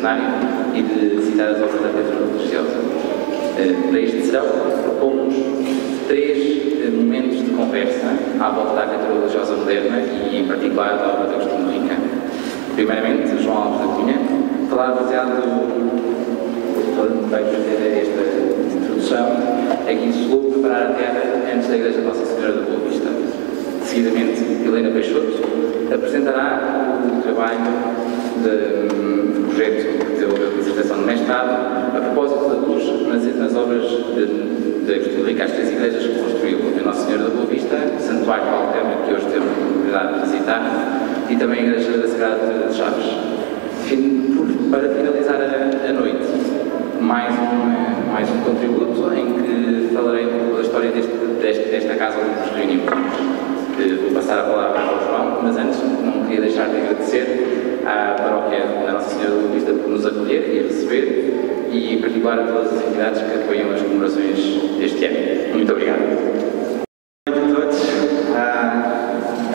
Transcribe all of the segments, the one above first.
centenário e de citar as obras da arquitetura religiosa. Para este serão, propomos 3 momentos de conversa à volta da arquitetura religiosa moderna e, em particular, da obra de Agostinho Rica. Primeiramente, João Alves da Cunha falar baseado no vai fazer esta introdução, é que insulou preparar a terra antes da Igreja de Nossa Senhora da Boa Vista. Seguidamente, Helena Peixoto apresentará o trabalho de projeto de dissertação de mestrado a propósito da luz nas obras de Agostinho Rica, as 3 igrejas que construiu a Nossa Senhora da Boa Vista, Santuário de Alcântara, que hoje temos a oportunidade de visitar, e também a Igreja da Sagrada de Chaves. Para finalizar a noite, mais um contributo em que falarei da história desta casa onde nos reunimos. Vou passar a palavra ao João, mas antes não queria deixar de agradecer à paróquia da Nossa Senhora da Boa Vista por nos acolher e receber, e em particular a todas as entidades que apoiam as comemorações deste ano. Muito obrigado. Boa noite a todos.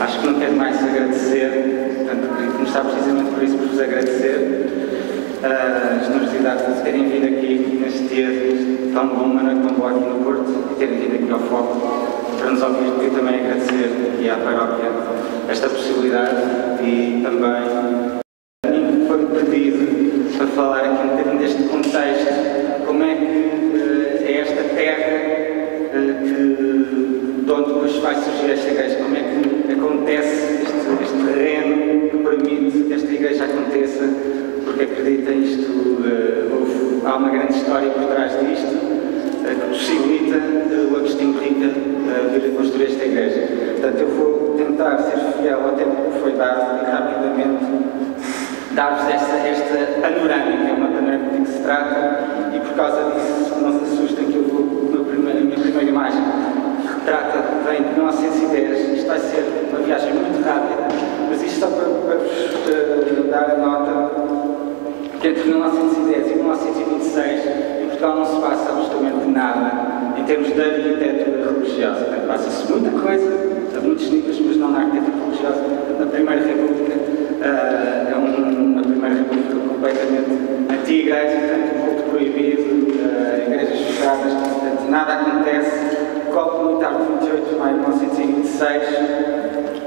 Acho que não quero mais agradecer, portanto, queria começar precisamente por isso, por vos agradecer a generosidade de terem vindo aqui neste dia tão bom, uma noite tão boa aqui no Porto, e terem vindo aqui ao Foco para nos ouvir. Queria também agradecer aqui à paróquia esta possibilidade, e também a mim foi-me pedido para falar aqui um bocadinho deste contexto, como é que é esta terra de onde depois vai surgir esta igreja, como é que acontece este terreno que permite que esta igreja aconteça, porque acreditem, há uma grande história por trás disto, que possibilita o Agostinho Rica vir a construir esta igreja. Portanto, eu vou tentar ser fiel ao tempo que foi dado e rapidamente dar-vos esta panorâmica, é uma panorâmica que se trata, e por causa disso não se assustem que eu vou, a minha primeira imagem vem de 1910, isto vai ser uma viagem muito rápida, mas isto só para vos dar a nota que entre 1910 e 1926 em Portugal não se passa absolutamente nada em termos de arquitetura religiosa. Portanto, passa-se muita coisa, há muitos livros, mas não na arquitetura religiosa. Na Primeira República é uma Primeira República completamente anti-igreja, portanto, um culto proibido, igrejas fechadas, portanto, nada acontece. Golpe militar de 28 de maio de 1926,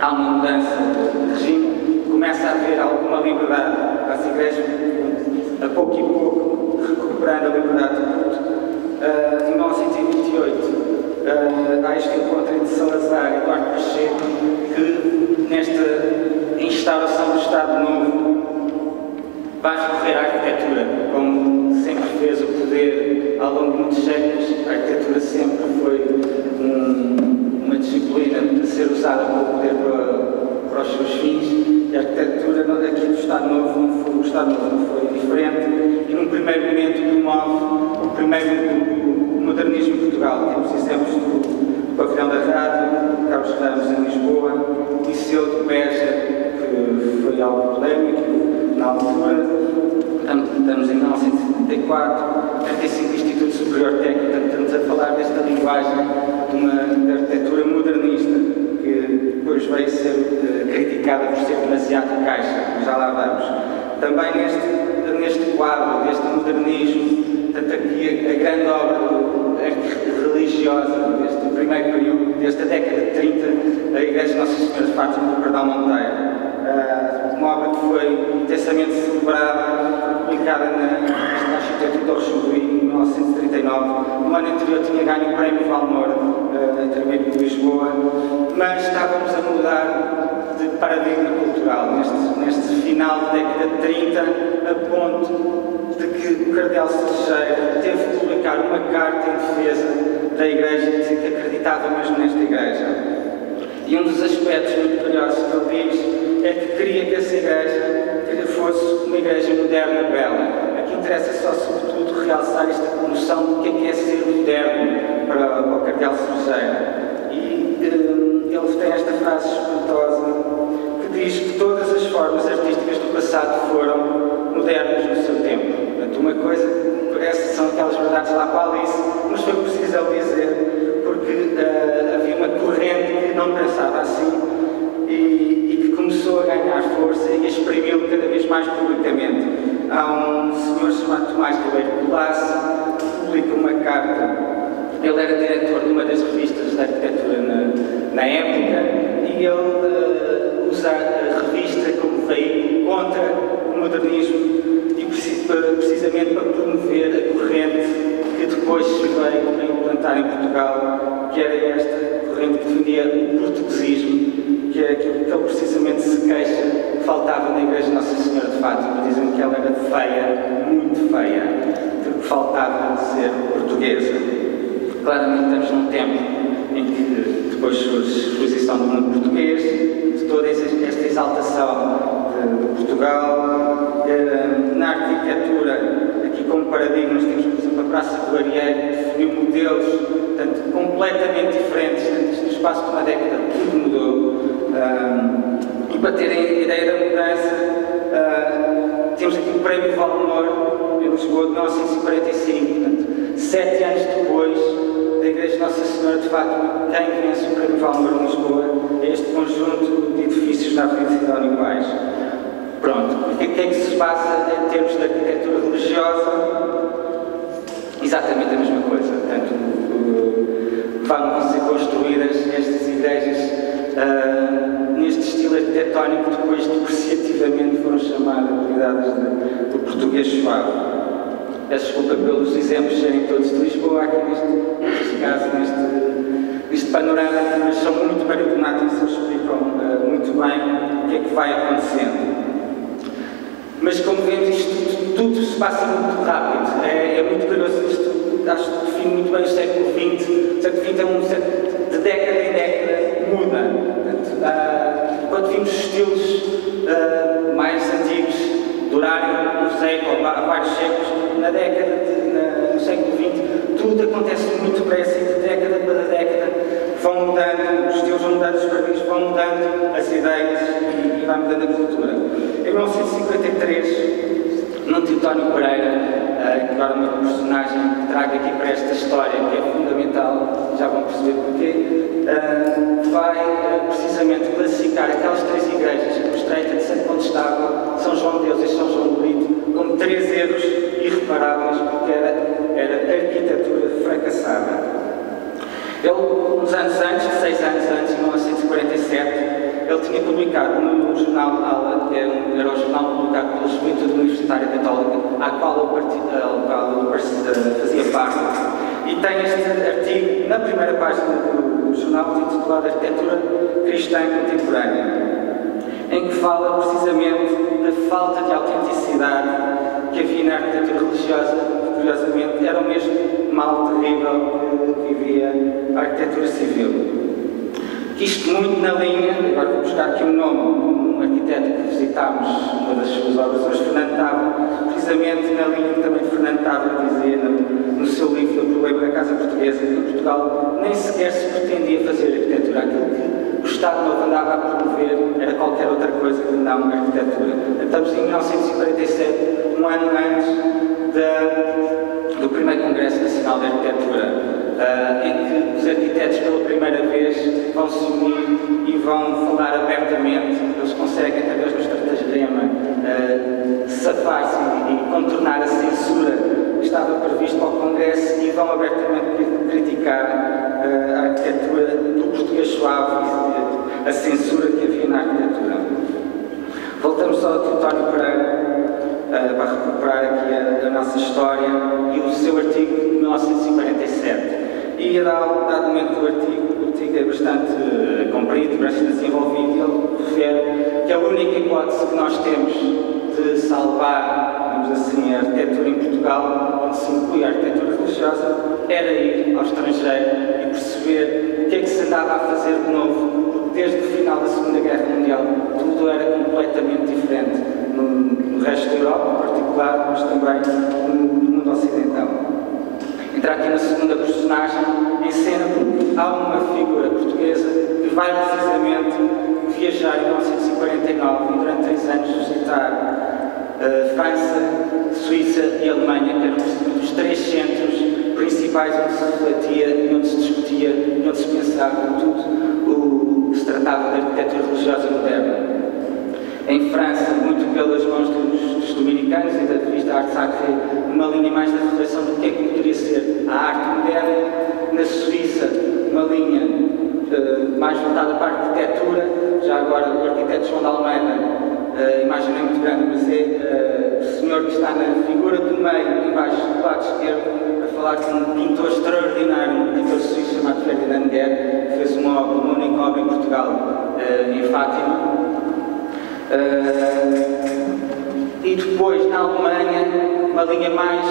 há uma mudança de regime, começa a haver alguma liberdade às igrejas, a pouco e pouco recuperando a liberdade de culto. Em 1928 há este encontro entre Salazar e Eduardo Pacheco, que nesta instauração do Estado Novo vai recorrer à arquitetura, como sempre fez o poder ao longo de muitos séculos. A arquitetura sempre foi uma disciplina a ser usada pelo poder para os seus fins, e a arquitetura aqui do Estado Novo não foi diferente, e num primeiro momento promove o primeiro modernismo em Portugal. Temos exemplos do Pavilhão da Rádio, Carlos Ramos em Lisboa, o Liceu de Beja, que foi algo polémico na altura. Estamos em 1974, 35 Instituto Superior Técnico, portanto, estamos a falar desta linguagem de uma arquitetura modernista, que depois veio ser criticada por ser demasiado caixa, mas já lá vamos. Também neste quadro, deste modernismo, tanto aqui a grande obra religiosa deste primeiro período, desta década de 30, a Igreja de Nossa Senhora de Fátima do Pardal Monteiro. Uma obra que foi intensamente celebrada, publicada na arquitetura do Rochemouille em 1939. No ano anterior tinha ganho o Prémio Valmor, através de Lisboa, mas estávamos a mudar de paradigma cultural neste final da década de 30, a ponto de que o Cardeal Cerejeiro teve de publicar uma carta em defesa da Igreja, e dizer que acreditava mesmo nesta Igreja. E um dos aspectos muito curiosos que ele diz é que queria que essa igreja fosse uma igreja moderna, bela. Aqui interessa só, sobretudo, realçar esta noção do que é ser moderno para o Cardeal Cerejeiro. E ele tem esta frase espantosa que diz que todas as formas artísticas do passado foram modernas no seu tempo. Portanto, uma coisa que parece que são aquelas verdades lá para Alice, mas foi preciso ele dizer, porque havia uma corrente que não pensava assim e que começou a ganhar força e a exprimi-lo cada vez mais publicamente. Há um Tomás Ribeiro Colasso, publica uma carta. Ele era diretor de uma das revistas de arquitetura na época e ele usa a revista como veículo contra o modernismo e precisamente para promover a corrente que depois se veio a implantar em Portugal, que era esta corrente que defendia o portuguesismo, que é aquilo que ele precisamente se queixa que faltava na Igreja Nossa Senhora de Fátima, dizem que ela era feia, muito feia, que faltava de ser portuguesa. Claramente estamos num tempo em que depois surge a exposição do mundo português, de toda esta exaltação de Portugal. Na arquitetura, aqui como paradigmas, temos, por exemplo, a Praça do Arieiro, que definiu modelos portanto, completamente diferentes. Portanto, no espaço de uma década tudo mudou. E para terem a ideia da mudança, temos aqui o Prémio Valmor em Lisboa de 1945. Portanto, 7 anos depois da Igreja Nossa Senhora de Fátima, quem vence o Prémio Valmor em Lisboa é este conjunto de edifícios na Avenida Sidónio Pais. Pronto, o que é que se passa em termos de arquitetura religiosa? Exatamente a mesma coisa. Portanto, vão ser construídas estas igrejas neste estilo arquitetónico, depois depreciativamente foram chamadas do português suave. Peço desculpa pelos exemplos serem todos de Lisboa, aqui neste caso, neste panorama, mas são muito paradigmáticos e explicam muito bem o que é que vai acontecendo. Mas como vemos, isto tudo se passa muito rápido, é muito curioso, isto acho que define muito bem o século XX. O século XX é um século de década em década, muda. Portanto, quando vimos estilos mais antigos, durarem um século ou vários séculos, no século XX, tudo acontece muito depressa e de década para década vão mudando, os estilos vão mudando, os paradigmas vão mudando, as ideias e vai mudando a cultura. Em 1953, Nuno Teutónio Pereira, que agora é uma personagem que trago aqui para esta história, que é fundamental, já vão perceber porquê, vai precisamente classificar aquelas 3 igrejas que mostrei, de Santo Condestável, São João de Deus e São João de Brito, como 3 erros irreparáveis, porque era arquitetura fracassada. Ele, uns anos antes, 6 anos antes, em 1947, ele tinha publicado no jornal Ala, que era o jornal publicado pela Juventude Universitária Católica, à qual ele fazia parte, e tem este artigo na primeira página do jornal, intitulado Arquitetura Cristã Contemporânea, em que fala precisamente da falta de autenticidade que havia na arquitetura religiosa, que curiosamente era o mesmo mal terrível que vivia a arquitetura civil. Isto muito na linha, agora vou buscar aqui um nome, um arquiteto que visitámos, uma das suas obras, hoje, Fernando Távora, precisamente na linha que também Fernando Távora dizia no seu livro O Problema da Casa Portuguesa, que em Portugal nem sequer se pretendia fazer arquitetura. Aquilo que o Estado Novo andava a promover era qualquer outra coisa que não a arquitetura. Estamos em 1947, um ano antes do primeiro Congresso Nacional de Arquitetura, em que os arquitetos pela primeira vez vão se unir e vão falar abertamente. Eles conseguem, através do estratagema, safar-se e contornar a censura que estava prevista ao Congresso e vão abertamente criticar a arquitetura do português suave e a censura que havia na arquitetura. Voltamos ao Teutónio Pereira para recuperar aqui a nossa história e o seu artigo de 1947. E a dado momento do artigo é bastante comprido, bastante desenvolvido, e ele refere que a única hipótese que nós temos de salvar, digamos assim, a arquitetura em Portugal, onde se inclui a arquitetura religiosa, era ir ao estrangeiro e perceber o que é que se andava a fazer de novo, porque desde o final da Segunda Guerra Mundial tudo era completamente diferente no resto da Europa, em particular, mas também no mundo ocidental. Entrar aqui na segunda personagem em cena, porque há uma figura portuguesa que vai precisamente viajar em 1949 e durante 3 anos visitar França, Suíça e Alemanha, que eram precisamente os 3 centros principais onde se refletia e onde se discutia e onde se pensava tudo o que se tratava da arquitetura religiosa moderna. Em França, muito pelas mãos dos dominicanos e da revista Art Sacré, numa arquiteto João de Almeida, a imagem não é muito grande, mas é o senhor que está na figura do meio, embaixo do lado esquerdo, a falar com um pintor extraordinário, um pintor suíço chamado Ferdinand Guerre, que fez uma única obra em Portugal, em Fátima. E depois, na Alemanha, uma linha mais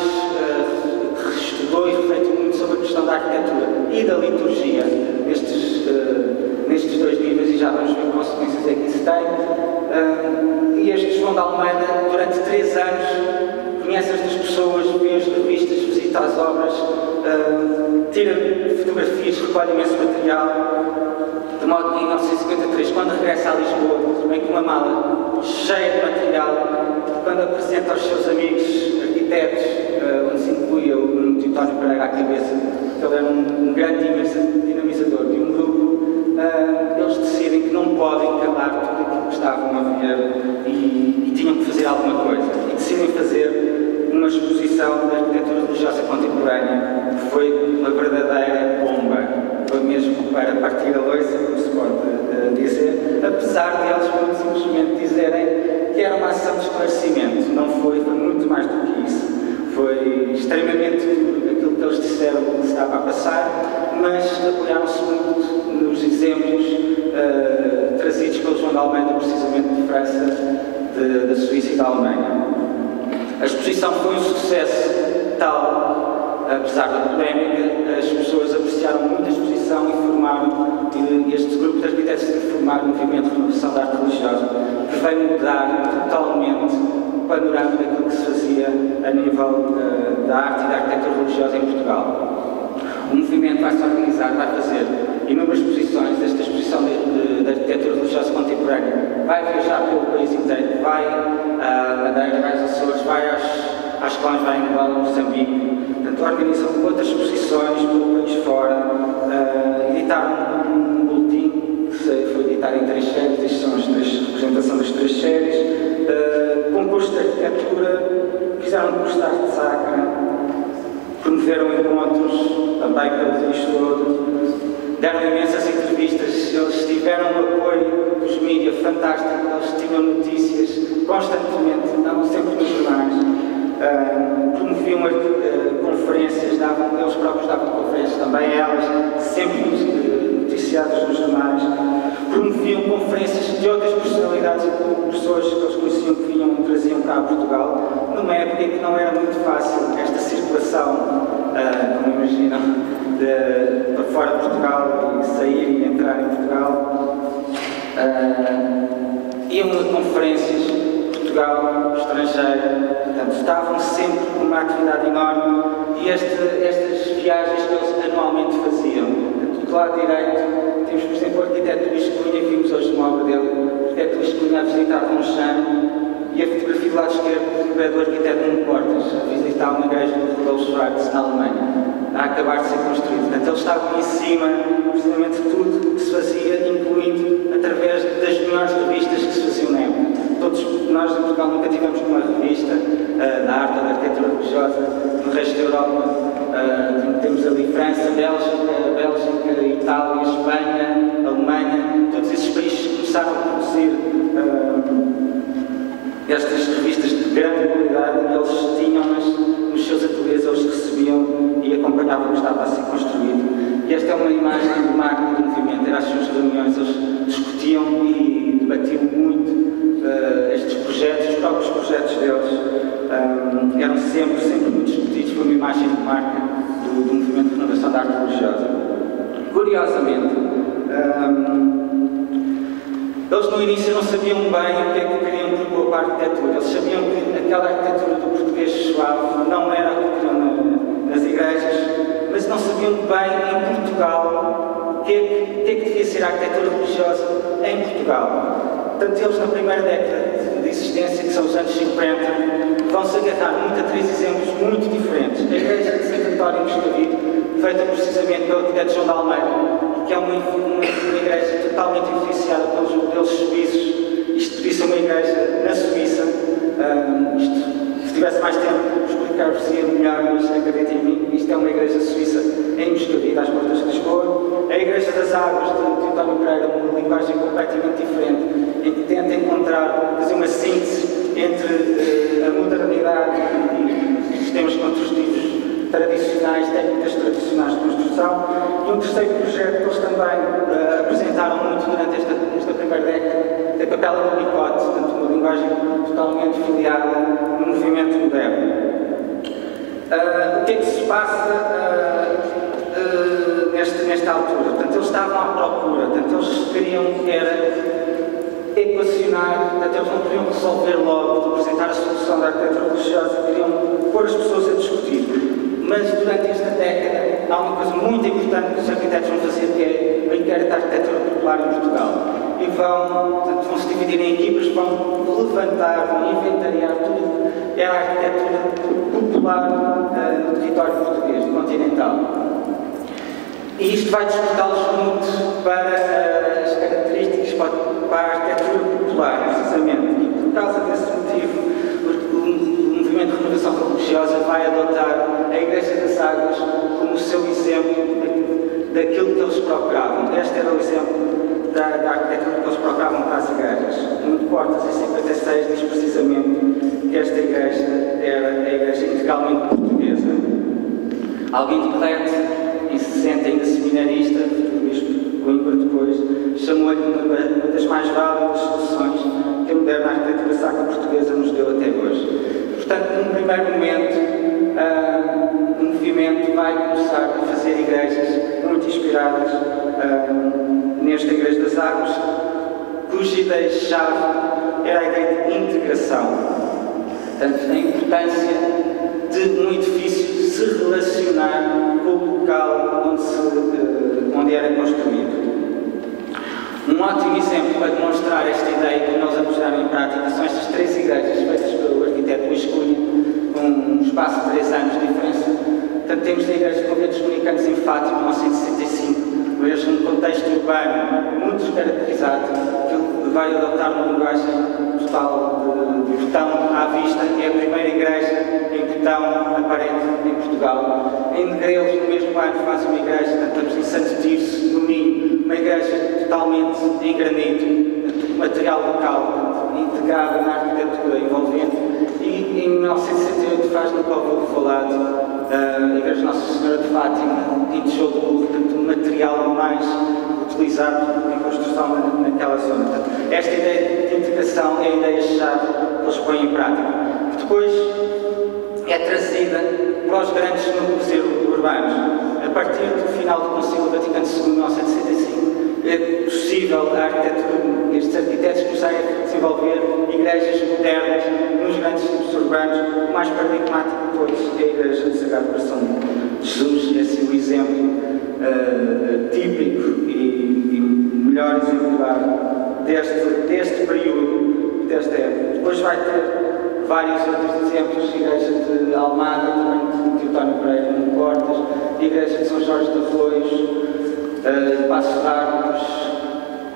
que estudou e refletiu muito sobre a questão da arquitetura e da liturgia, nestes dois níveis, e já vamos ver que consequências é que isso tem. E este João de Almeida, durante 3 anos, conhece estas pessoas, vê as revistas, visita as obras, tira fotografias, recolhe imenso material, de modo que em 1953, quando regressa a Lisboa, vem com uma mala cheia de material, quando apresenta aos seus amigos arquitetos, onde se incluía o Nuno Titónio Pereira à cabeça, que ele era um grande dinamizador de um grupo, eles decidem que não podem calar tudo aquilo que estavam a ver e tinham que fazer alguma coisa. E decidem fazer uma exposição da arquitetura religiosa contemporânea, que foi uma verdadeira bomba. Foi mesmo para partir a loiça, como se pode dizer, apesar de eles muito simplesmente dizerem que era uma ação de esclarecimento. Não foi muito mais do que isso. Foi extremamente duro aquilo que eles disseram que estava a passar, mas apoiaram-se muito nos exemplos trazidos pelo João de Almeida, precisamente de França, da Suíça e da Alemanha. A exposição foi um sucesso tal, apesar da polémica, as pessoas apreciaram muito a exposição e formaram, este grupo de arquitetos formaram o movimento de renovação da arte religiosa, que veio mudar totalmente o panorama daquilo que se fazia a nível da arte e da arquitetura religiosa em Portugal. O movimento vai se organizar, vai fazer inúmeras exposições. Esta exposição de arquitetura religiosa contemporânea vai viajar pelo país inteiro, vai a Madeira, vai aos Açores, vai às Clãs, vai em Angola, Moçambique. Portanto, organizam outras exposições pelo país fora, editaram um boletim que foi editado em 3 séries, estas são a representação das 3 séries, concurso de arquitetura, fizeram um curso de arte sacra, promoveram encontros também pelo país todo, deram imensas entrevistas, eles tiveram o apoio dos mídias fantástico, eles tinham notícias constantemente, estavam sempre nos jornais, promoviam conferências, eles próprios davam conferências também, elas sempre noticiadas nos jornais, promoviam conferências de outras personalidades e pessoas que eles conheciam que vinham e traziam cá a Portugal, numa época em que não era muito fácil esta circulação, como imaginam, para fora de Portugal, e sair e entrar em Portugal. Iam a conferências, Portugal, estrangeiro, portanto, estavam sempre com uma atividade enorme e estas viagens que eles anualmente faziam. Do lado direito, temos, por exemplo, o arquiteto Luís Cunha, vimos hoje uma obra dele, o arquiteto Luís Cunha a visitar Longchamp, e a fotografia do lado esquerdo é do arquiteto Nuno Portas, a visitar uma igreja do Rudolf Schwarz, na Alemanha, a acabar de ser construída. Portanto, eles estavam em cima, precisamente, de tudo que se fazia, incluindo através das melhores revistas que se faziam na época. Todos nós, em Portugal, nunca tivemos uma revista da arte ou da arquitetura religiosa. No resto da Europa, temos ali França, Bélgica, Itália, Espanha, Alemanha. Todos esses países começaram a produzir estas revistas de grande qualidade, e eles tinham-nas nos seus ateliês, eles recebiam e acompanhavam o que estava a ser construído. E esta é uma imagem do marco do movimento, eram as suas reuniões, eles discutiam e debatiam muito estes projetos, os próprios projetos deles eram sempre muito discutidos, foi uma imagem de marca do movimento de renovação da arte religiosa. Curiosamente, eles no início não sabiam bem o que é que queriam propor para a arquitetura. Eles sabiam que aquela arquitetura do português suave não era a que queriam nas igrejas, mas não sabiam bem em Portugal o que é que devia ser a arquitetura religiosa em Portugal. Portanto, eles na primeira década de existência, que são os anos 50, vão-se agarrar muito a 3 exemplos muito diferentes. A igreja de Santo António Moscavide, feita precisamente pelo arquiteto João de Almeida, que é uma igreja totalmente influenciada pelos modelos suíços. Isto podia ser uma igreja na Suíça. Se tivesse mais tempo, explicar-vos melhor, mas acredito em mim, isto que é uma igreja suíça em Moscavide, às portas de Lisboa. A Igreja das Águas, de António Pereira, uma linguagem completamente diferente, em que tenta encontrar, fazer uma síntese entre a modernidade e sistemas construtivos tradicionais, técnicas tradicionais de construção. E um terceiro projeto que eles também apresentaram muito durante esta primeira década, é a Capela do Nicote, portanto, uma linguagem totalmente filiada no movimento moderno. O que é que se passa nesta altura? Portanto, eles estavam à procura, portanto, eles queriam equacionar, portanto, eles não queriam resolver logo, apresentar a solução da arquitetura religiosa, queriam pôr as pessoas a discutir. Mas durante esta década há uma coisa muito importante que os arquitetos vão fazer, que é o inquérito da arquitetura popular em Portugal. E vão se dividir em equipas, vão levantar, vão inventariar tudo. É a arquitetura popular no território português, continental. E isto vai despertá-los muito para as características, para a arquitetura popular, precisamente. E por causa desse motivo, o movimento de renovação religiosa vai adotar a Igreja das Águas como o seu exemplo daquilo que eles procuravam. Este era o exemplo da arquitetura que eles procuravam para as igrejas. No Portas, em 56, diz precisamente que esta igreja era a igreja integralmente portuguesa. Alguém de Clete, em 60, ainda seminarista, o bispo Coimbra depois, chamou-lhe uma das mais válidas soluções que a moderna arquitetura sacra portuguesa nos deu até hoje. Portanto, num primeiro momento, o movimento vai começar a fazer igrejas muito inspiradas nesta Igreja das Águas, cuja ideia-chave era a ideia de integração. Portanto, a importância de um edifício se relacionar com o local onde era construído. Um ótimo exemplo para demonstrar esta ideia que nós vamos dar em prática são estas 3 igrejas feitas pelo arquiteto Luís Cunha, com um espaço de 3 anos de diferença. Portanto, temos a Igreja de Conventos Dominicanos em Fátima, em 1965, mesmo num contexto urbano muito caracterizado, que vai adotar uma linguagem total de betão à vista. É a primeira igreja em betão aparente em Portugal. Em Negrelos, no mesmo ano, faz uma igreja, estamos em Santo Tirso, no Minho, uma igreja totalmente em granito, material local, integrado na arquitetura envolvente. E em 1968 faz no Povo Falado a Igreja Nossa Senhora de Fátima, em tijolo de burro, portanto, o material mais utilizado em construção naquela zona. Portanto, esta ideia de integração é a ideia-chave que eles põem em prática. Depois é trazida para os grandes núcleos urbanos. A partir do final do Concílio Vaticano II, 1965, é possível a arquitetura, estes arquitetos começarem a desenvolver igrejas modernas nos grandes centros urbanos. O mais paradigmático de todos é a Igreja do Sagrado Coração de Jesus, é assim o exemplo típico e melhor exemplar deste período, desta época. Depois vai ter vários outros exemplos, a Igreja de Almada, também de António Pereira, no Portas, a Igreja de São Jorge de Arroios, Passos Largos,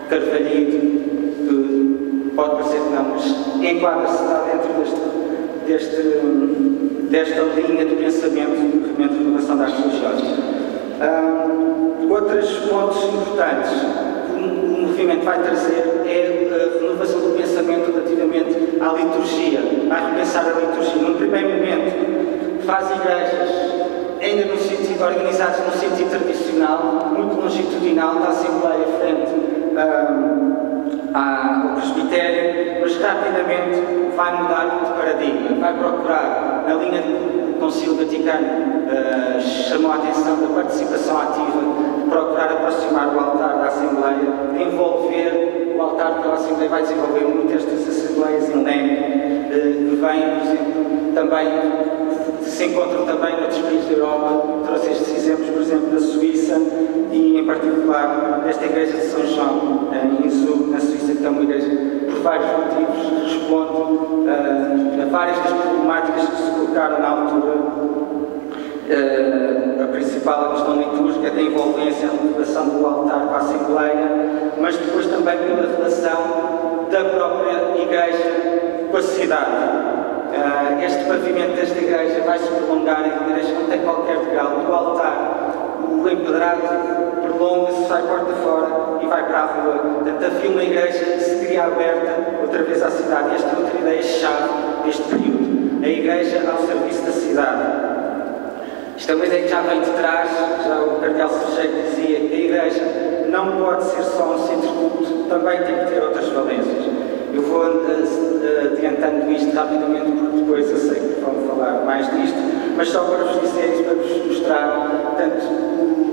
Carvalhido, que pode parecer que não, mas enquadra-se dentro desta linha de pensamento do movimento de renovação da arte religiosa. Outros pontos importantes que o movimento vai trazer é a renovação do pensamento relativamente à liturgia, a repensar a liturgia. Num primeiro momento, faz igrejas ainda no sentido, organizadas no sentido tradicional, muito longitudinal, da Assembleia frente ao presbitério, mas rapidamente vai mudar de paradigma, vai procurar, na linha do Concílio Vaticano, chamou a atenção da participação ativa, de procurar aproximar o altar da Assembleia, de envolver o altar, porque a Assembleia vai desenvolver muito estas assembleias em Leme, que vêm, por exemplo, também se encontram também noutros países da Europa. Trouxe estes exemplos, por exemplo, da Suíça e, em particular, desta Igreja de São João, em Zug, na Suíça, que é uma igreja, por vários motivos, responde a várias das problemáticas que se colocaram na altura. A principal, a questão litúrgica, da envolvência, a ligação do altar com a Assembleia, mas depois também pela relação da própria Igreja com a cidade. Este pavimento desta igreja vai se prolongar, a igreja não tem qualquer degrau, rua empedrada, prolonga-se, sai porta fora e vai para a rua. Portanto, havia uma igreja que se queria aberta outra vez à cidade. E esta é outra ideia-chave deste período. A igreja ao serviço da cidade. Isto é uma ideia que já vem de trás, já o cardeal Sergeiro dizia que a igreja não pode ser só um centro de culto, também tem que ter outras valências. Eu vou adiantando isto rapidamente, porque depois eu sei que vão falar mais disto, mas só para vos dizer, para vos mostrar, portanto,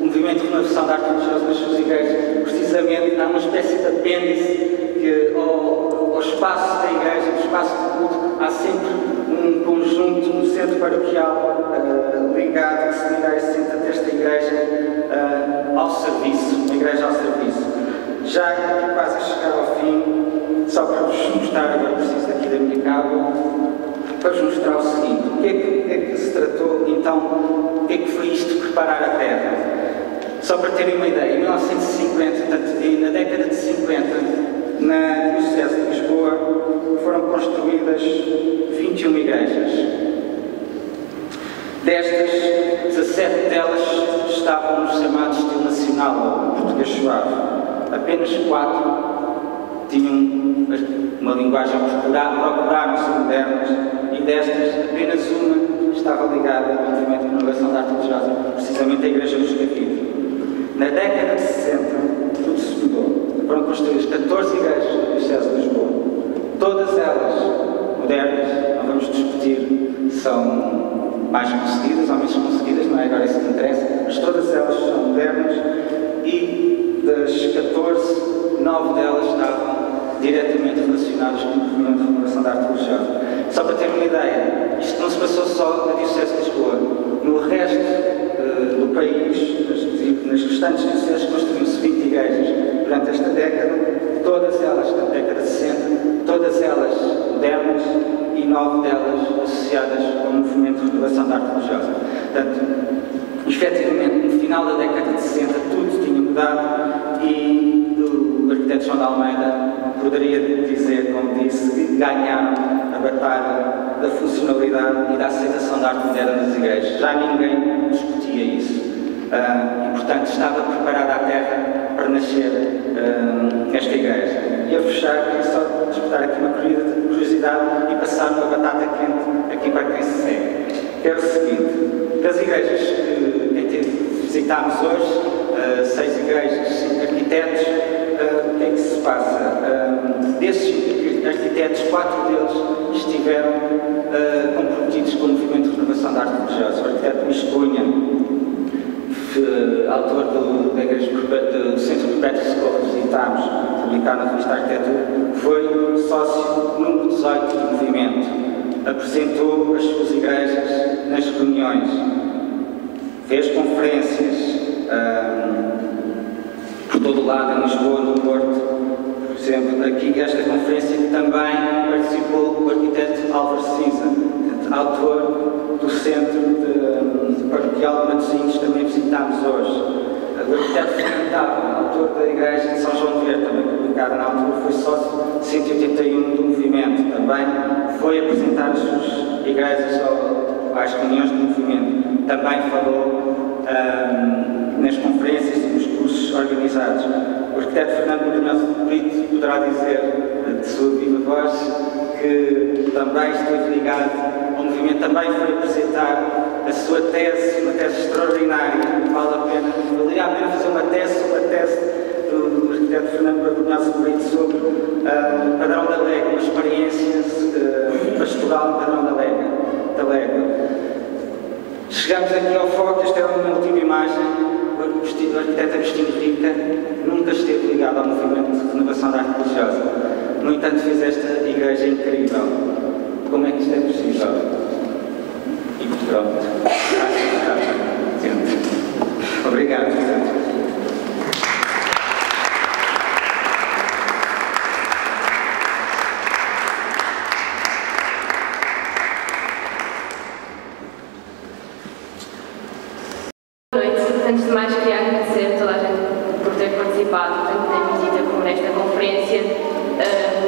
o movimento de renovação da arte religiosa nas suas igrejas, precisamente há uma espécie de apêndice que ao espaço da igreja, no espaço de culto, há sempre um conjunto no centro paroquial ligado, que se liga a esse centro desta igreja ao serviço, uma igreja ao serviço. Já aqui quase a chegar ao fim, só para vos mostrar, agora preciso daqui da minha cábula, para vos mostrar o seguinte: o que é que se tratou então, o que é que foi isto de preparar a terra? Só para terem uma ideia, em 1950, portanto, na década de 50, na Diocese de Lisboa, foram construídas 21 igrejas. Destas, 17 delas estavam no chamado estilo nacional, ou português suave. Apenas 4 tinham uma linguagem procuraram ser modernas, e destas, apenas uma estava ligada ao movimento de inovação da arte religiosa, precisamente a Igreja dos Cavidos. Na década de 60, tudo se mudou. Foram construídas 14 igrejas na Diocese de Lisboa. Todas elas modernas, não vamos discutir, são mais conseguidas ou menos conseguidas, não é agora isso que interessa, mas todas elas são modernas, e das 14, 9 delas estavam diretamente relacionadas com o movimento de renovação da arte religiosa. Só para ter uma ideia, isto não se passou só na Diocese de Lisboa. No resto do país, nas restantes dioceses, construíram-se 20 igrejas durante esta década, todas elas, na década de 60, todas elas modernas, e 9 delas associadas ao movimento de renovação da arte religiosa. Portanto, efetivamente, no final da década de 60, tudo tinha mudado, e o arquiteto João de Almeida poderia dizer, como disse, que ganharam a batalha da funcionalidade e da aceitação da arte moderna nas igrejas. Já ninguém discutia isso. E, portanto, estava preparada a terra para nascer esta igreja. E a fechar, queria só disputar aqui uma curiosidade e passar uma batata quente aqui para quem se segue. Que é o seguinte: das igrejas que visitámos hoje, 6 igrejas, 5 arquitetos, o que é que se passa? Desses arquitetos, 4 deles estiveram comprometidos com o movimento de renovação da arte religiosa. O arquiteto Luís Cunha, autor da igreja do Centro Perpétuo de Socorro que visitámos, publicado na revista Arquitetura, foi sócio número 18 do movimento. Apresentou as suas igrejas nas reuniões, fez conferências por todo o lado, em Lisboa, no Porto. Por exemplo, aqui esta conferência que também participou o arquiteto Álvaro Cisa, autor do Centro Paroquial de Matosinhos, também visitámos hoje. O arquiteto Fernando Távora, autor da Igreja de São João de Verde, também publicada na altura, foi sócio 181 do movimento, também foi apresentar as suas igrejas às reuniões do movimento, também falou nas conferências e nos cursos organizados. O arquiteto Fernando Brunhosa de Brito poderá dizer, de sua viva voz, que também esteve ligado ao movimento, também foi apresentar a sua tese, uma tese extraordinária, vale a pena, valeria a pena fazer uma tese sobre a tese do arquiteto Fernando Brunhosa de Brito sobre o padrão da Lega, uma experiência pastoral no padrão da Lega. Chegamos aqui ao foco, esta é uma última imagem. O arquiteto Agostinho Rica nunca esteve ligado ao movimento de renovação da arte religiosa. No entanto, fez esta igreja incrível. Como é que isto é possível? E pronto. Obrigado. Antes de mais, queria agradecer a toda a gente por ter participado, tanto na visita como nesta conferência,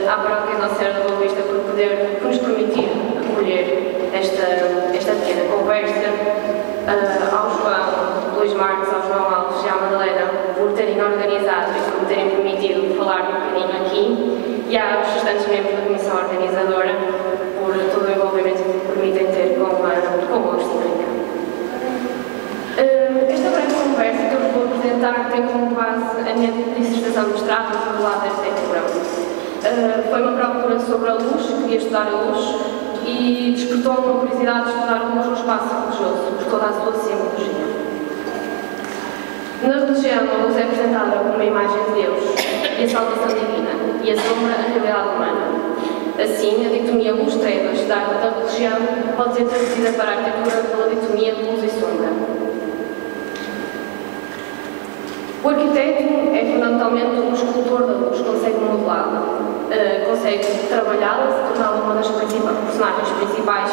à paróquia Nossa Senhora da Boa Vista por nos permitir acolher esta pequena conversa, ao João Luís Marques, ao João Alves, apresentar tem como base a minha dissertação de mestrado sobre o lado da arquitetura. Foi uma procura sobre a luz, queria estudar a luz, e despertou-me uma curiosidade de estudar a luz no espaço religioso, por toda a sua simbologia. Na religião, a luz é apresentada como uma imagem de Deus e a salvação divina, e a sombra a realidade humana. Assim, a dicotomia luz-trevas da religião pode ser traduzida para a arquitetura pela dicotomia de luz e sombra. O arquiteto é fundamentalmente um escultor da luz, consegue modelá-la, consegue trabalhá-la, se torná-la uma das personagens principais,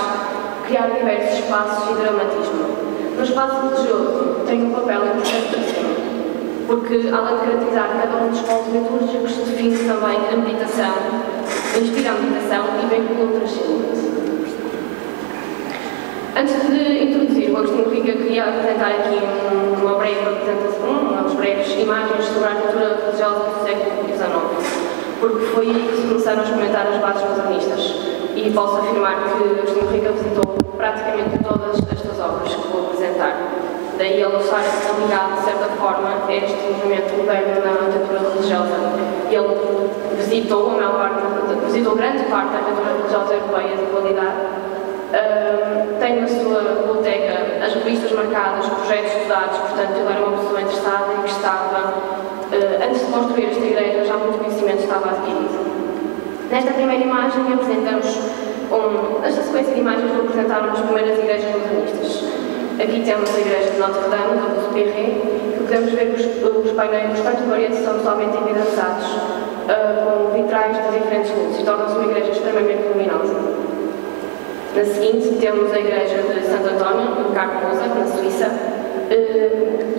criar diversos espaços e dramatismo. No espaço religioso tem um papel importantíssimo, porque, além de caracterizar cada um dos pontos litúrgicos, define também a meditação, inspira a meditação e vincula o transcendente. Antes de introduzir o Agostinho Rica, queria apresentar aqui uma breve apresentação, umas breves imagens sobre a arquitetura religiosa do século XIX, porque foi aí que se começaram a experimentar as bases modernistas, e posso afirmar que Agostinho Rica visitou praticamente todas estas obras que vou apresentar. Daí ele estar ligado, de certa forma, a este movimento moderno na arquitetura religiosa. Ele visitou grande parte da arquitetura religiosa europeia de qualidade. Tem na sua biblioteca as revistas marcadas, projetos estudados, portanto ele era uma pessoa interessada e que estava, antes de construir esta igreja, já muito conhecimento estava adquirido. Nesta primeira imagem apresentamos esta sequência de imagens vou apresentar as primeiras igrejas modernistas. Aqui temos a igreja de Notre-Dame, da Rue Perret, que podemos ver que os painéis de parede são totalmente envidraçados, com vitrais de diferentes luzes, e torna-se uma igreja extremamente luminosa. Na seguinte temos a igreja de Santo António, no Carcosa, na Suíça,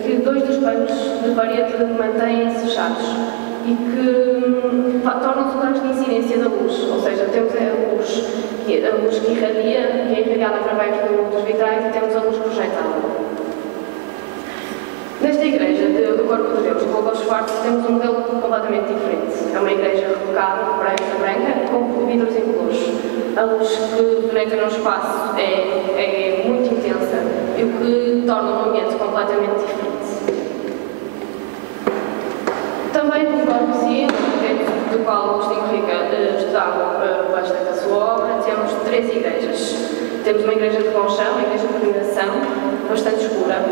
que dois dos panos de parede mantêm-se fechados e que tornam-se lugares de incidência da luz, ou seja, temos a luz que irradia, que é irradiada através dos vitrais, e temos a luz projetada. Nesta igreja do Corpo de Deus, de Logos Forte, temos um modelo completamente diferente. É uma igreja rebocada, branca, com vidros incolores. A luz que penetra no espaço é muito intensa, e o que torna um ambiente completamente diferente. Também no Corbusier, do qual Agostinho Rica estudava bastante a sua obra, temos três igrejas. Temos uma igreja de Conchão, uma igreja de iluminação, bastante escura,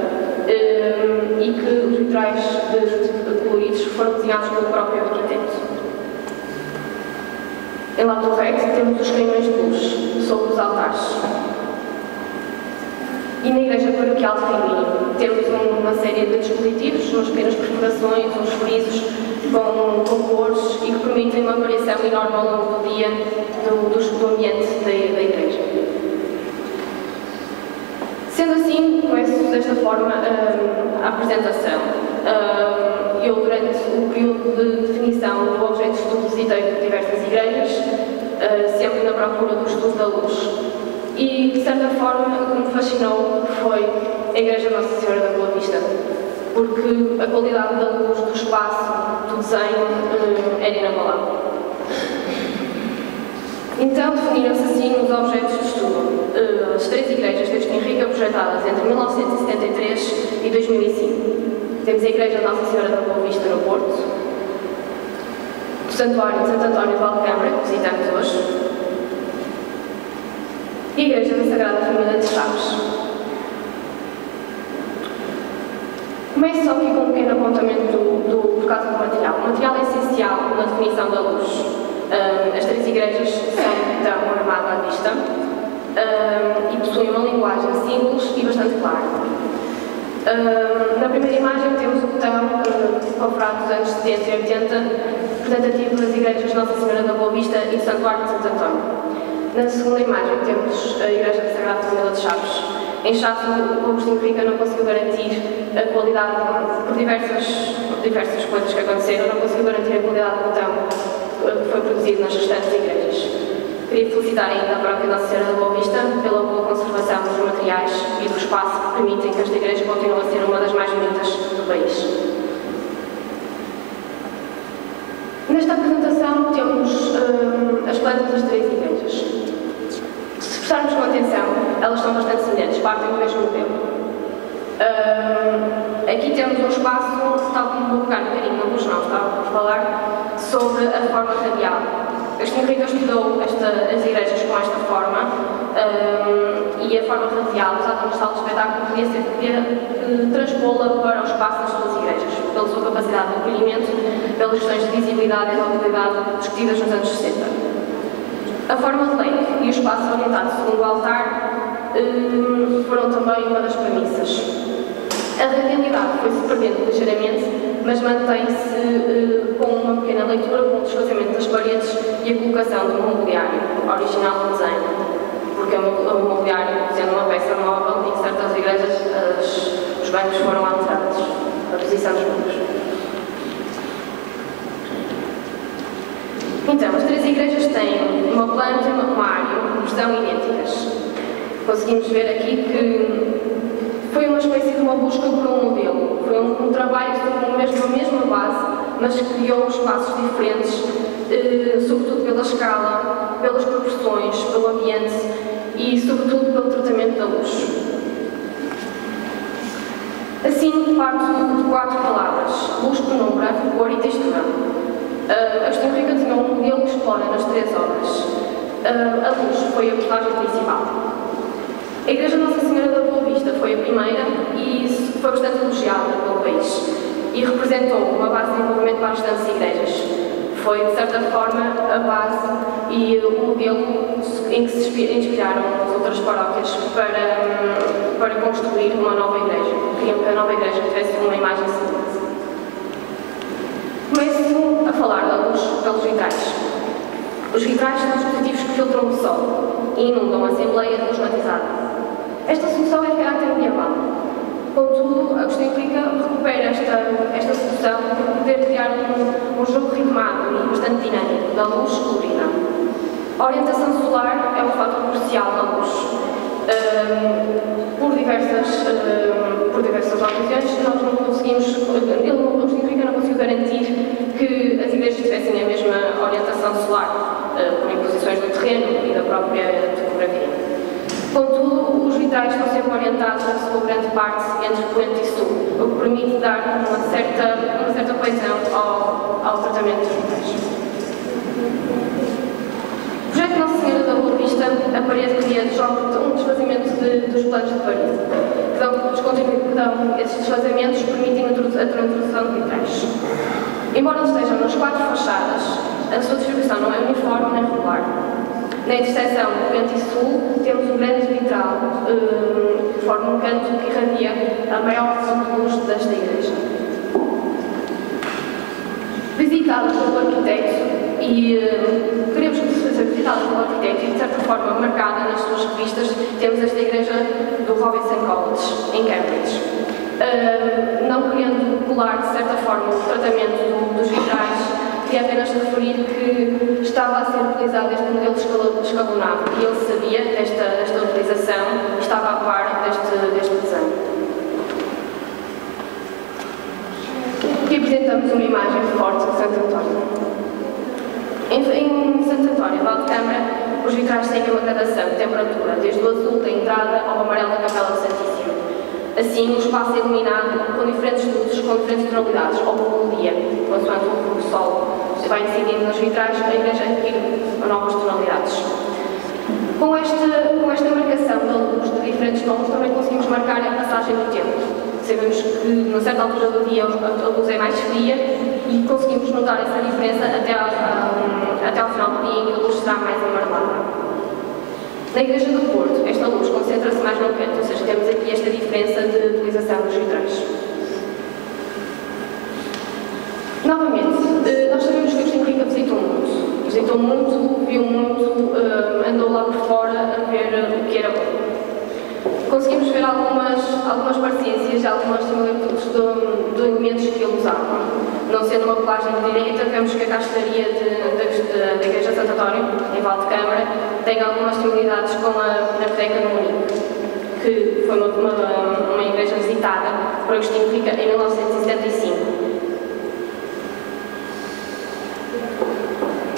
e que os vitrais coloridos foram desenhados pelo próprio arquiteto. Em La Tourette temos os caimões de luz sobre os altares. E na igreja paroquial de Rimini temos uma série de dispositivos, umas pequenas perfurações, uns frisos com cores, e que permitem uma variação enorme ao longo do dia do ambiente da igreja. Sendo assim, começo desta forma a apresentação. Eu, durante o período de definição do objeto de estudo, visitei diversas igrejas, sempre na procura do estudo da luz. E, de certa forma, o que me fascinou foi a Igreja Nossa Senhora da Boa Vista, porque a qualidade da luz, do espaço, do desenho era inabalável. Então, definiram-se assim os objetos de estudo. As três igrejas de Agostinho Rica, projetadas entre 1973 e 2005. Temos a Igreja de Nossa Senhora da Boa Vista, no Porto, o Santuário de Santo António de Valcâmara, que visitamos hoje, e a Igreja da Sagrada Família de Chaves. Começo só aqui com um pequeno apontamento por causa do material. O material é essencial na definição da luz. As três igrejas são de botão armado à vista e possuem uma linguagem simples e bastante clara. Na primeira imagem temos o botão comprado dos anos 70 e 80, representativo das igrejas Nossa Senhora da Boa Vista e Santuário de Santo António. Na segunda imagem temos a Igreja da Sagrada Família de Chaves. Em Chaves, o Agostinho Rica não conseguiu garantir a qualidade, por diversas coisas que aconteceram, não conseguiu garantir a qualidade do botão que foi produzido nas restantes igrejas. Queria felicitar ainda a paróquia Nossa Senhora da Boa Vista pela boa conservação dos materiais e do espaço que permitem que esta igreja continue a ser uma das mais bonitas do país. Nesta apresentação temos as plantas das três igrejas. Se prestarmos com atenção, elas são bastante semelhantes, partem do mesmo modelo. Aqui temos temos um espaço, tal como vou pegar um bocadinho na luz, não estava a falar, sobre a forma radial. Agostinho Ricca estudou as igrejas com esta forma e a forma radial, usada no estado de espetáculo, podia transpô-la para o espaço das suas igrejas, pela sua capacidade de acolhimento, pelas questões de visibilidade e audibilidade discutidas nos anos 60. A forma de leque e o espaço orientado segundo o altar foram também uma das premissas. A radialidade foi-se perdendo ligeiramente, mas mantém-se com uma pequena leitura, com o desfazamento das paredes e a colocação do mobiliário original do desenho. Porque o mobiliário, sendo uma peça móvel, em certas igrejas os bancos foram alterados, a posição dos bancos. Então, as três igrejas têm uma planta e um armário que são idênticas. Conseguimos ver aqui que foi uma espécie de uma busca por um modelo. Foi um trabalho sobre a mesma base, mas que criou espaços diferentes, sobretudo pela escala, pelas proporções, pelo ambiente e, sobretudo, pelo tratamento da luz. Assim, parto de 4 palavras: luz, penumbra, cor e textura. Agostinho Ricca desenhou um modelo que explora nas 3 obras. A luz foi a personagem principal. A Igreja Nossa Senhora da Boa Vista foi a primeira e foi bastante elogiada pelo país e representou uma base de desenvolvimento para as restantes igrejas. Foi, de certa forma, a base e o modelo em que se inspiraram as outras paróquias para construir uma nova igreja. Queriam que a nova igreja tivesse uma imagem semelhante. Começo a falar da luz pelos vitrais. Os vitrais são dispositivos que filtram o sol e inundam a Assembleia de luz matizada. Esta solução é de caráter medieval. Contudo, Agostinho Ricca recupera esta solução por poder criar um jogo ritmado e bastante dinâmico da luz colorida. A orientação solar é um fator crucial na luz. Por diversas ocasiões, nós não conseguimos, Agostinho Ricca não conseguiu garantir que as igrejas tivessem a mesma orientação solar, por imposições do terreno e da própria topografia. Contudo, os vitrais estão sempre orientados na sua grande parte entre poente e sul, o que permite dar uma certa coesão ao tratamento dos vitrais. O projeto Nossa Senhora da Boa Vista, a parede cria um desfazamento dos planos de parede, que dão esses desfazamentos permitem a introdução de vitrais. Embora eles estejam nas 4 fachadas, a sua distribuição não é uniforme nem regular. Na interseção do poente e sul, temos um grande vitral que forma um canto que irradia a maior fonte de luz desta igreja. Visitada pelo arquiteto, queremos que seja visitada pelo arquiteto e, de certa forma, marcada nas suas revistas, temos esta igreja do Robinson College, em Cambridge. Não querendo colar, de certa forma, o tratamento dos vitrais, queria apenas referir que estava a ser utilizado este modelo escalonado e ele sabia desta utilização e estava a par deste desenho. Aqui apresentamos uma imagem forte de Santo António. Em Santo António, Valdecâmara, os vitrais têm uma gradação de temperatura, desde o azul da entrada ao amarelo da Capela do Santíssimo. Assim, o espaço é iluminado com diferentes luzes, com diferentes tonalidades, ao longo do dia, consoante o sol vai incidindo nos vitrais, a igreja adquire novas tonalidades. Com esta marcação da luz de diferentes tons, também conseguimos marcar a passagem do tempo. Sabemos que, numa certa altura do dia, a luz é mais fria e conseguimos notar essa diferença até ao final do dia, em que a luz será mais amarelada. Na Igreja do Porto, esta luz concentra-se mais no canto, ou seja, temos aqui esta diferença de utilização dos vitrais. Novamente, nós sabemos que Agostinho Ricca visitou muito, viu muito, andou lá por fora a ver o que era bom. Conseguimos ver algumas parecências, algumas similitudes de elementos que ele usava. Não sendo uma colagem de direita, vemos que a castelaria da Igreja de Santo António, em Valdecâmara, tem algumas similaridades com a Pinacoteca de Munique, que foi uma igreja visitada por Agostinho Ricca em 1975.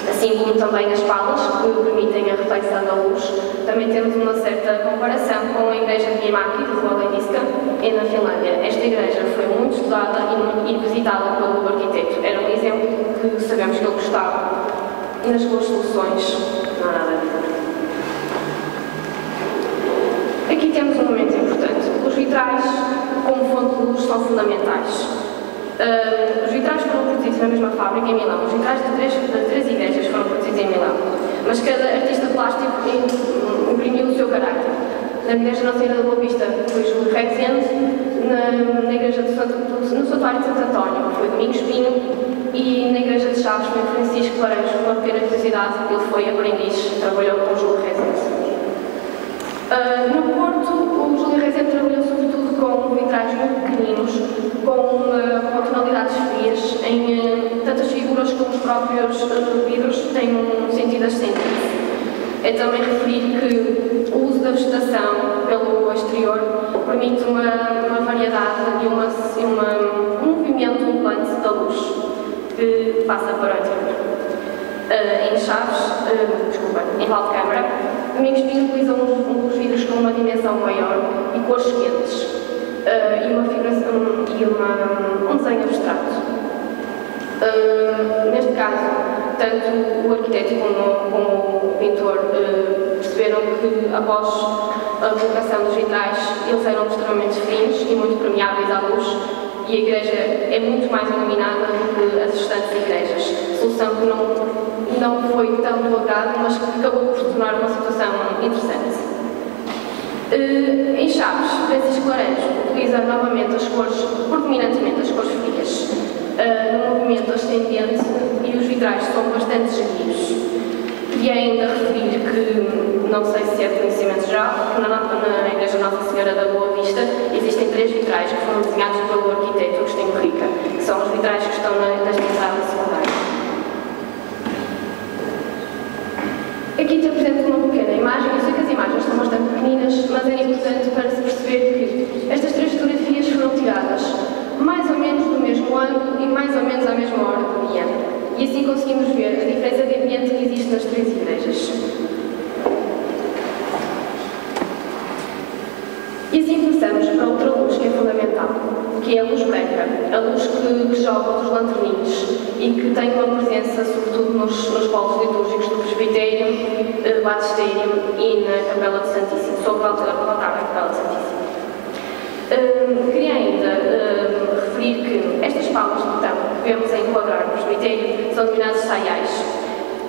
A assim como também as palas, que permitem a reflexão da luz. Também temos uma certa comparação com a igreja de Mimaki, de Ruolenniska, na Finlândia. Esta igreja foi muito estudada e visitada pelo arquiteto. Era um exemplo que sabemos que ele gostava. E nas suas soluções, não há nada a dizer. Aqui temos um momento importante. Os vitrais, como fonte de luz, são fundamentais. Os vitrais foram produzidos na mesma fábrica em Milão. Os vitrais de três igrejas foram produzidos em Milão. Mas cada artista plástico imprimiu o seu caráter. Na igreja Nossa Senhora da Boa Vista foi Júlio Rezende, na igreja no Santuário de Santo António foi Domingos Pinho, e na igreja de Chaves foi Francisco Laranjo. Uma pequena curiosidade, ele foi aprendiz, trabalhou com Júlio Rezende. No Porto, o Júlio Rezende trabalhou sobretudo com vitrais muito pequeninos, com tonalidades frias, em tantas figuras como os próprios vidros têm um sentido ascendente. É também referir que o uso da vegetação pelo exterior permite uma variedade e um movimento ondulante da luz que passa para o interior. Em Chaves, em Valdecâmara, Domingos Pinho utiliza uns vidros com uma dimensão maior e cores quentes e um desenho abstrato. Neste caso, tanto o arquiteto como o pintor perceberam que, após a colocação dos vitrais, eles eram extremamente finos e muito permeáveis à luz, e a igreja é muito mais iluminada do que as restantes igrejas. Solução que não foi tão do agrado, mas que acabou por se tornar uma situação interessante. Em Chaves, Francisco Laranjo utiliza novamente predominantemente as cores frias, no movimento ascendente, e os vitrais são bastante esguios. E ainda referir que, não sei se é de conhecimento geral, que na igreja Nossa Senhora da Boa Vista existem 3 vitrais que foram desenhados pelo arquiteto Agostinho Rica, que são os vitrais que estão nas entradas secundárias. Aqui te apresento uma pequena imagem. Eu sei que as imagens são bastante pequeninas, mas é importante para se perceber que estas 3 fotografias foram tiradas mais ou menos do mesmo ano e mais ou menos à mesma hora do dia. E assim conseguimos ver a diferença de ambiente que existe nas 3 igrejas. E assim passamos para outra luz que é fundamental, que é a luz branca, a luz que joga dos lanterninhos e que tem uma presença sobretudo nos polos litúrgicos do presbitério, batistério e na Capela de Santíssimo, sobre o altar da Capela de Santíssimo. Queria ainda referir que estas palas de botão que vemos a enquadrar no presbitério são denominadas saiais.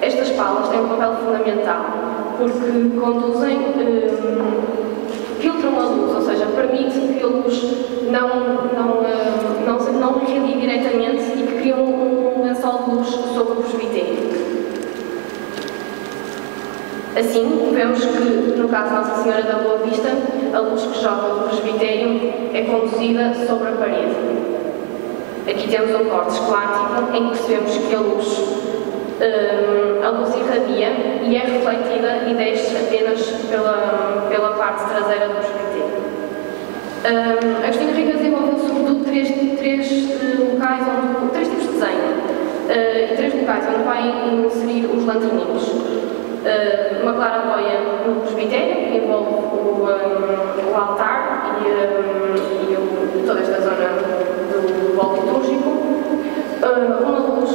Estas palas têm um papel fundamental porque conduzem, filtram a luz, ou seja, permite que a luz não irradie diretamente e que crie um lençol de luz sobre o presbitério. Assim, vemos que, no caso de Nossa Senhora da Boa Vista, a luz que joga do presbitério é conduzida sobre a parede. Aqui temos um corte esquemático em que percebemos que a luz irradia e é refletida e desce apenas pela parte traseira do presbitério. Agostinho Rica desenvolveu sobretudo três tipos de desenho e 3 locais onde vai inserir os lanterninhos. Uma claraboia no presbitério, que envolve o altar e toda esta zona do bolo litúrgico. Uma luz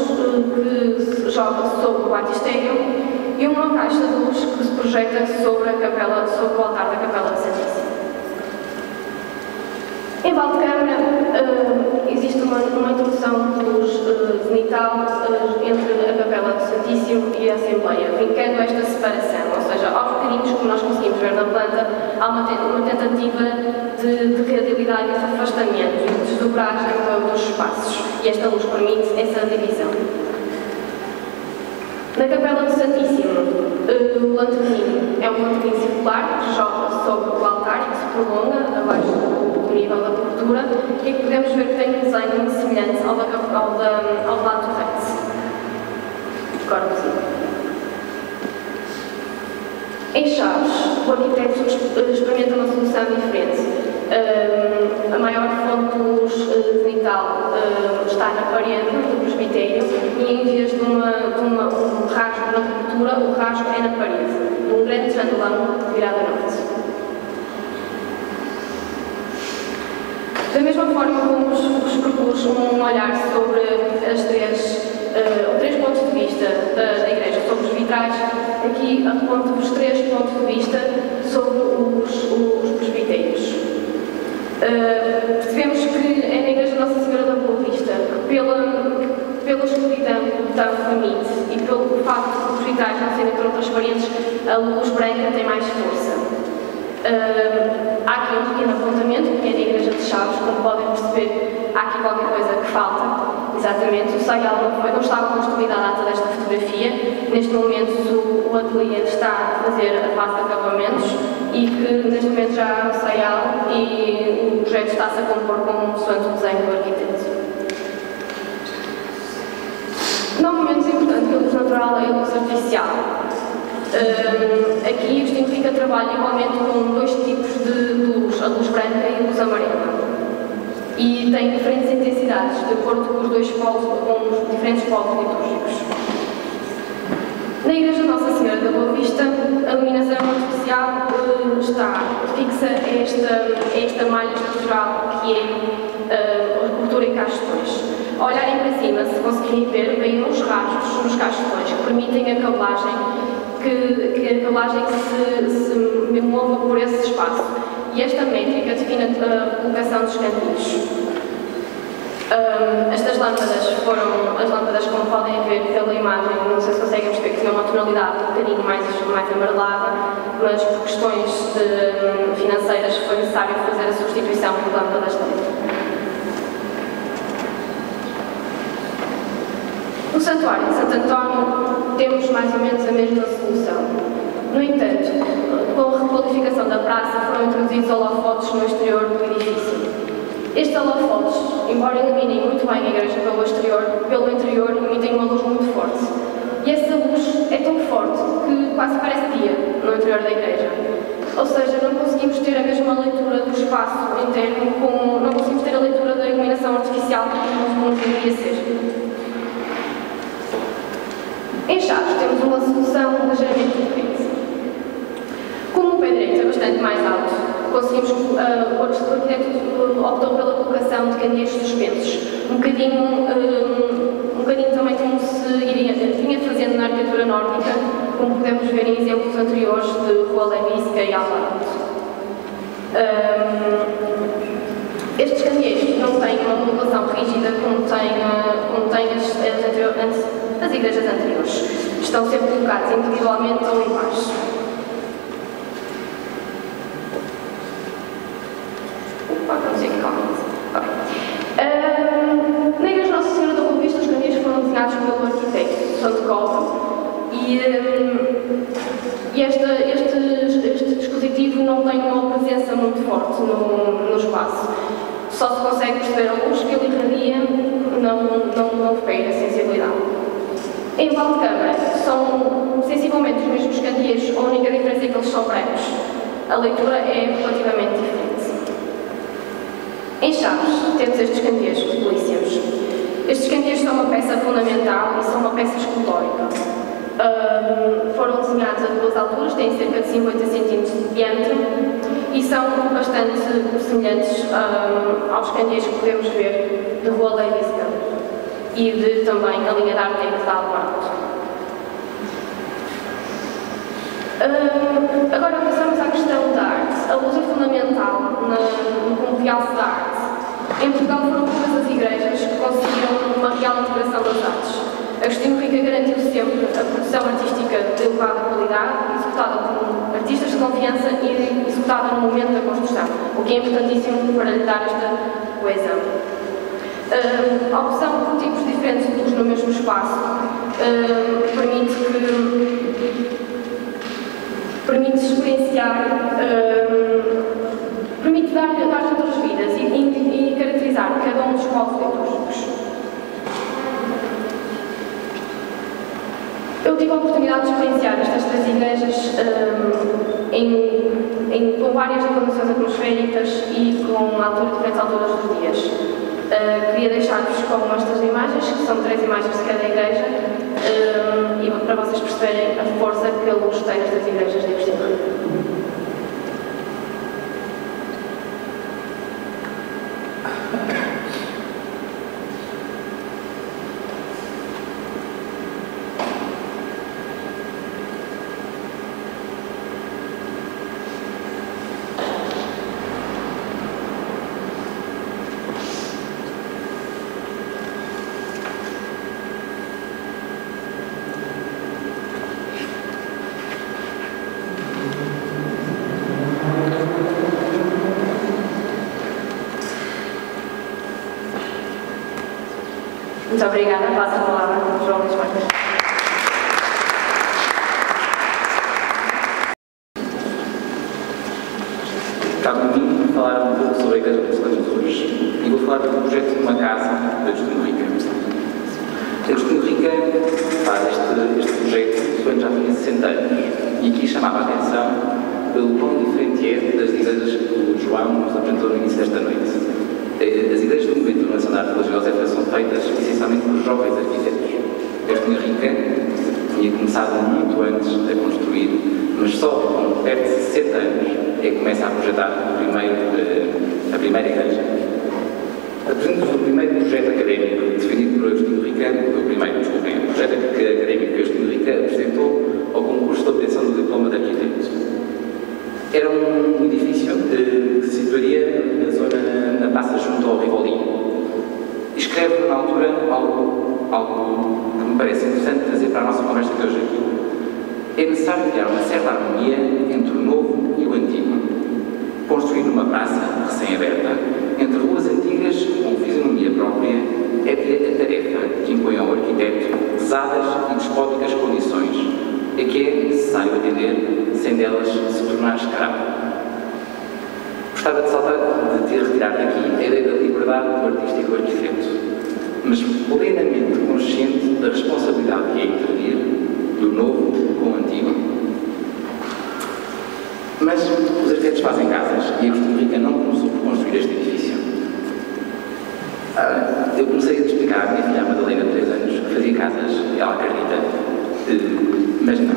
que joga sobre o batistério e uma caixa de luz que se projeta sobre o altar da Capela de Santíssimo. Em Valdecâmara existe uma introdução de luz zenital entre a Capela do Santíssimo e a Assembleia, vincando esta separação, ou seja, aos bocadinhos, como nós conseguimos ver na planta, há uma tentativa de radialidade, de afastamento e de desdobragem dos espaços, e esta luz permite essa divisão. Na Capela do Santíssimo, o lanterninho é um lanterninho circular que joga sobre o altar e que se prolonga abaixo do nível da cobertura, e que podemos ver que tem um desenho muito semelhante ao do lado torrente. Em Chaves, o arquiteto experimenta uma solução diferente. A maior fonte de luz zenital está na parede do presbitério, e em vez de um rasgo altura, o rasgo é na parede, num grande janelão virado a norte. Da mesma forma como vos propus um olhar sobre os três pontos de vista da Igreja sobre os vitrais, aqui aponto-vos 3 pontos de vista sobre os presbitérios. Percebemos que é na Igreja Nossa Senhora da Boa Vista que pela escuridão que o permite e pelo facto de os vitrais não serem tão transparentes, a luz branca tem mais força. Há aqui um pequeno apontamento, que é da Igreja de Chaves, como podem perceber, há aqui qualquer coisa que falta. Exatamente, o saial não estava construído à data desta fotografia. Neste momento o ateliê está a fazer a fase de acabamentos e que neste momento já há o saial e o projeto está-se a compor com um santo desenho do arquiteto. Não menos importante que a luz natural é a luz artificial. Aqui isto implica trabalho igualmente com 2 tipos de luz, a luz branca e a luz amarela. E tem diferentes intensidades, de acordo com os diferentes polos litúrgicos. Na Igreja Nossa Senhora da Boa Vista, a iluminação artificial está fixa a esta malha estrutural que é a cobertura em caixões. Ao olharem para cima, se conseguirem ver, vêm uns rastros nos caixões que permitem a cabelagem se mova por esse espaço. E esta métrica define a colocação dos cantinhos. Estas lâmpadas foram as lâmpadas, como podem ver pela imagem, não sei se conseguem perceber que tinham uma tonalidade um bocadinho mais amarelada, mas por questões financeiras foi necessário fazer a substituição por lâmpadas LED. No Santuário de Santo António temos mais ou menos a mesma solução. No entanto, com a requalificação da praça foram introduzidos holofotes no exterior do edifício. Estes holofotes, embora iluminem muito bem a igreja pelo interior emitem uma luz muito forte. E essa luz é tão forte que quase parece dia no interior da igreja. Ou seja, não conseguimos ter a mesma leitura do espaço interno, não conseguimos ter a leitura da iluminação artificial como deveria ser. Em Chaves temos uma solução ligeiramente diferente. Como o pé direito é bastante mais alto, o arquiteto optou pela colocação de candeeiros suspensos, um bocadinho também como se vinha fazendo na arquitetura nórdica, como podemos ver em exemplos anteriores de Rua Levísca e Alvarado. Estes candeeiros não têm uma modulação rígida como tem as igrejas anteriores. Estão sempre colocados individualmente ou em pares. Na Igreja Nossa Senhora da Boa Vista, os candeeiros foram desenhados pelo arquiteto Santo Cobre e este dispositivo não tem uma presença muito forte no espaço. Só se consegue perceber a luz que ele irradia, não feira a sensibilidade. Em Valdecâmara são sensivelmente os mesmos candeeiros, a única diferença é que eles são brancos. A leitura é relativamente diferente. Em Chaves temos estes candeeiros que políciamos. Estes candeeiros são uma peça fundamental e são uma peça escultórica. Foram desenhados a 2 alturas, têm cerca de 50 cm de diâmetro e são bastante semelhantes aos candeeiros que podemos ver de Rua Levísca e de também a linha da Arteira de Alvarado. Agora passamos à questão da arte. A luz é fundamental no convial da arte. Em Portugal foram poucas as igrejas que conseguiram uma real integração das artes. Agostinho Rica garantiu sempre a produção artística de elevada qualidade, executada por artistas de confiança e executada no momento da construção, o que é importantíssimo para lhe dar esta coesão. A opção por tipos diferentes de luz no mesmo espaço permite experienciar, permite dar outras vidas e caracterizar cada um dos polos litúrgicos. Eu tive a oportunidade de experienciar estas 3 igrejas com várias condições atmosféricas e com diferentes alturas dos dias. Queria deixar-vos com estas imagens, que são 3 imagens de cada igreja, e para vocês perceberem a força que a luz tem nestas igrejas de Agostinho Rica. Muito obrigada. Passo a palavra ao João Luís Marques. Cabe-me a mim falar um pouco sobre a Igreja Conselheira de Jesus e vou falar do projeto de uma casa de Agostinho Rica. Agostinho Rica faz este projeto quando já tinha 60 anos e aqui chamava a atenção pelo quão diferente é das igrejas que o João nos apresentou no início desta noite. As igrejas do movimento nacional religiosa são feitas essencialmente por jovens arquitetos. Agostinho Rica tinha começado muito antes a construir, mas só com perto de 60 anos é que começa a projetar a primeira igreja. Apresento-vos o primeiro projeto académico definido por Agostinho Rica, o projeto académico que Agostinho Rica apresentou ao concurso de obtenção do diploma de arquiteto. Era um edifício que se situaria na zona, na praça junto ao Rivoli. Escreve na altura algo que me parece interessante trazer para a nossa conversa de hoje aqui. É necessário criar uma certa harmonia entre o novo e o antigo. Construir numa praça recém-aberta, entre ruas antigas com fisionomia própria, é a tarefa que impõe ao arquiteto pesadas e despóticas condições, a que é necessário atender, sem delas se tornar escravo. Gostava de ter retirado daqui a ideia da liberdade do artista e do arquiteto, mas plenamente consciente da responsabilidade que é intervir do novo com o antigo. Mas os arquitetos fazem casas e Agostinho Rica não começou por construir este edifício. Eu comecei a explicar à minha filha, a Madalena, de 3 anos, que fazia casas, e ela acredita, mas não,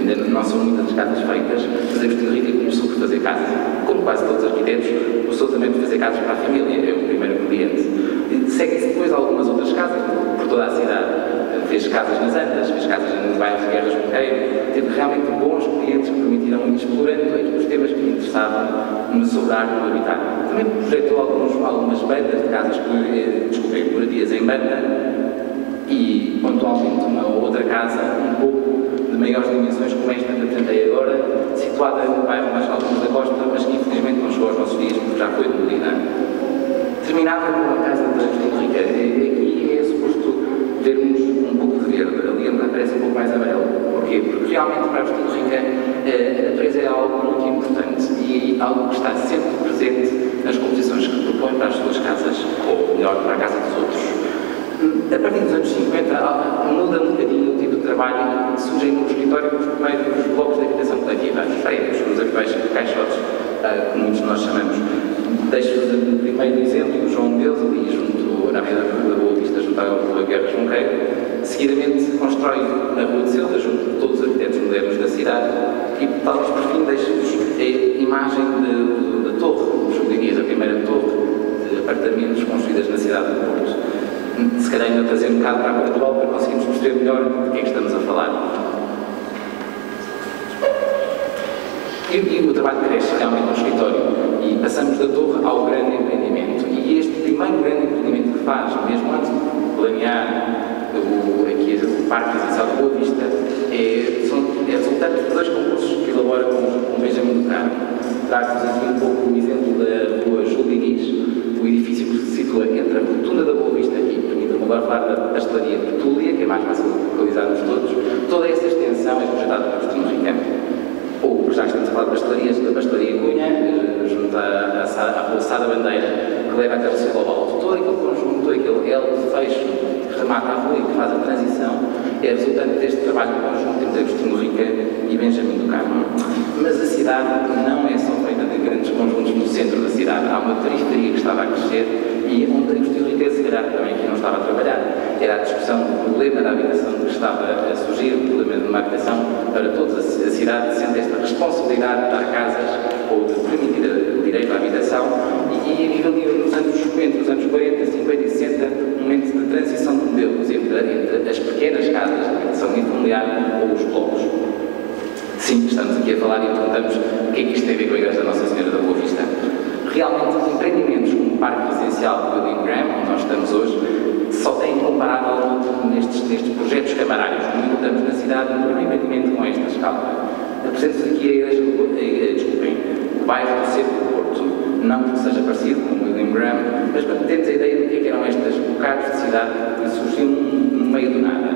ainda não são muitas as casas feitas, mas Agostinho Rica começou por fazer casas. Como quase todos os arquitetos, começou também por fazer casas para a família, é o primeiro cliente. Segue-se depois algumas outras casas por toda a cidade. Fez casas nas Andas, fez casas nos bairros de Guerras Monteiro, teve realmente bons clientes que permitiram ir explorando aqui os temas que lhe interessavam sobre a arte do habitat. Também projetou algumas bandas de casas que moradias em banda e, pontualmente, uma ou outra casa um pouco de maiores dimensões, como esta que apresentei agora, situada no bairro mais alto da Costa, mas que infelizmente não chegou aos nossos dias porque já foi demolida. Terminava com a casa de Agostinho Rica. Aqui é suposto vermos um pouco de verde, ali aparece um pouco mais amarelo. Porquê? Porque realmente para Agostinho Rica a natureza é algo muito importante e algo que está sempre presente nas composições que propõe para as suas casas, ou melhor, para a casa dos outros. A partir dos anos 50 muda um bocadinho o tipo de trabalho que surge no escritório dos primeiros blocos de habitação coletiva, os habituais caixotes, que muitos de nós chamamos. Deixo-vos o primeiro exemplo, o João Deus, ali junto na Avenida da Boa Vista, junto à Rua Guerras Monteiro. Seguidamente constrói na Rua de Ceuta, junto de todos os arquitetos modernos da cidade. E talvez por fim deixo-vos a imagem da torre, Júlio Dias, a primeira torre de apartamentos construídas na cidade do Porto. Se calhar ainda trazer um bocado para a cor atual para conseguirmos perceber melhor de que é que estamos a falar. E o trabalho cresce realmente no escritório e passamos da torre ao grande empreendimento. E este primeiro grande empreendimento que faz, mesmo antes de planear o Parque Residencial de Boa Vista, é resultante de 2 concursos que elabora com Benjamin do Carmo. Trago-vos aqui um pouco o exemplo da Rua Júlio Diniz, o edifício que se situa entre a Rotunda da Boa Vista e, permita-me agora falar da pastelaria de Petúlia, que é mais fácil de localizarmos todos. Toda essa extensão é projetada por Agostinho Rica. Ou, já estamos a falar de pastelarias, da pastelaria Cunha, junto à Rua Sada Bandeira, que leva até o Céu Alto. Todo aquele conjunto, todo aquele L de fecho que remata a rua e que faz a transição, é resultante deste trabalho conjunto entre Agostinho Rica e Benjamin do Carmo. Mas a cidade não é só feita de grandes conjuntos no centro da cidade. Há uma periferia que estava a crescer e onde estava a trabalhar. Era a discussão do problema da habitação que estava a surgir, o problema de uma habitação para toda a cidade, sendo esta responsabilidade de dar casas ou de permitir o direito à habitação. E viveu entre os anos 40, 50 e 60, um momento de transição de modelos entre as pequenas casas de habitação unifamiliar ou os blocos. Sim, estamos aqui a falar e perguntamos o que é que isto tem a ver com a Igreja da Nossa Senhora da Boa Vista. Realmente, empreendimentos como o Parque Residencial de William Graham, onde nós estamos hoje, só têm comparável nestes projetos camarários. Quando estamos na cidade, no primeiro empreendimento com esta escala. Apresento-vos aqui a Igreja, o bairro do Cerro do Porto. Não que seja parecido com o William Graham, mas para termos a ideia do que eram estes bocados de cidade que surgiam no meio do nada.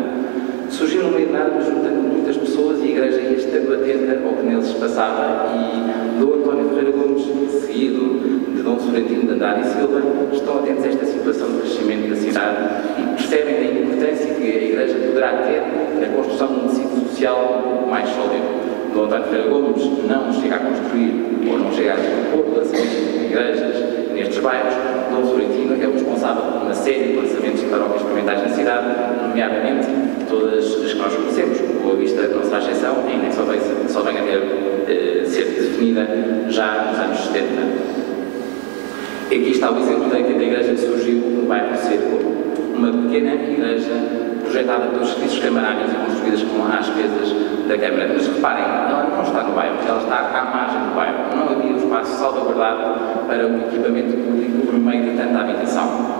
Surgiu no meio do nada, juntando muitas pessoas, e a Igreja ia estando atenta ao que neles se passava, e Dom António Ferreira Gomes, seguido de Dom Florentino de Andrade e Silva, estão atentos a esta situação de crescimento da cidade e percebem a importância que a Igreja poderá ter na construção de um tecido social um pouco mais sólido. Dom António Ferreira Gomes não chega a construir ou não chega a dispor de lançamentos de igrejas nestes bairros. Dom Florentino é o responsável por uma série de lançamentos de paróquias experimentais na cidade, nomeadamente todas as que nós conhecemos. Boa Vista não será exceção, ainda que só venha a ter ser definida já nos anos 70. Aqui está o exemplo da igreja que surgiu no bairro de Cerco, uma pequena igreja projetada pelos serviços camarários e construídas com as despesas da Câmara. Mas reparem, ela não está no bairro, ela está à margem do bairro. Não havia um espaço salvaguardado para o equipamento público por meio de tanta habitação.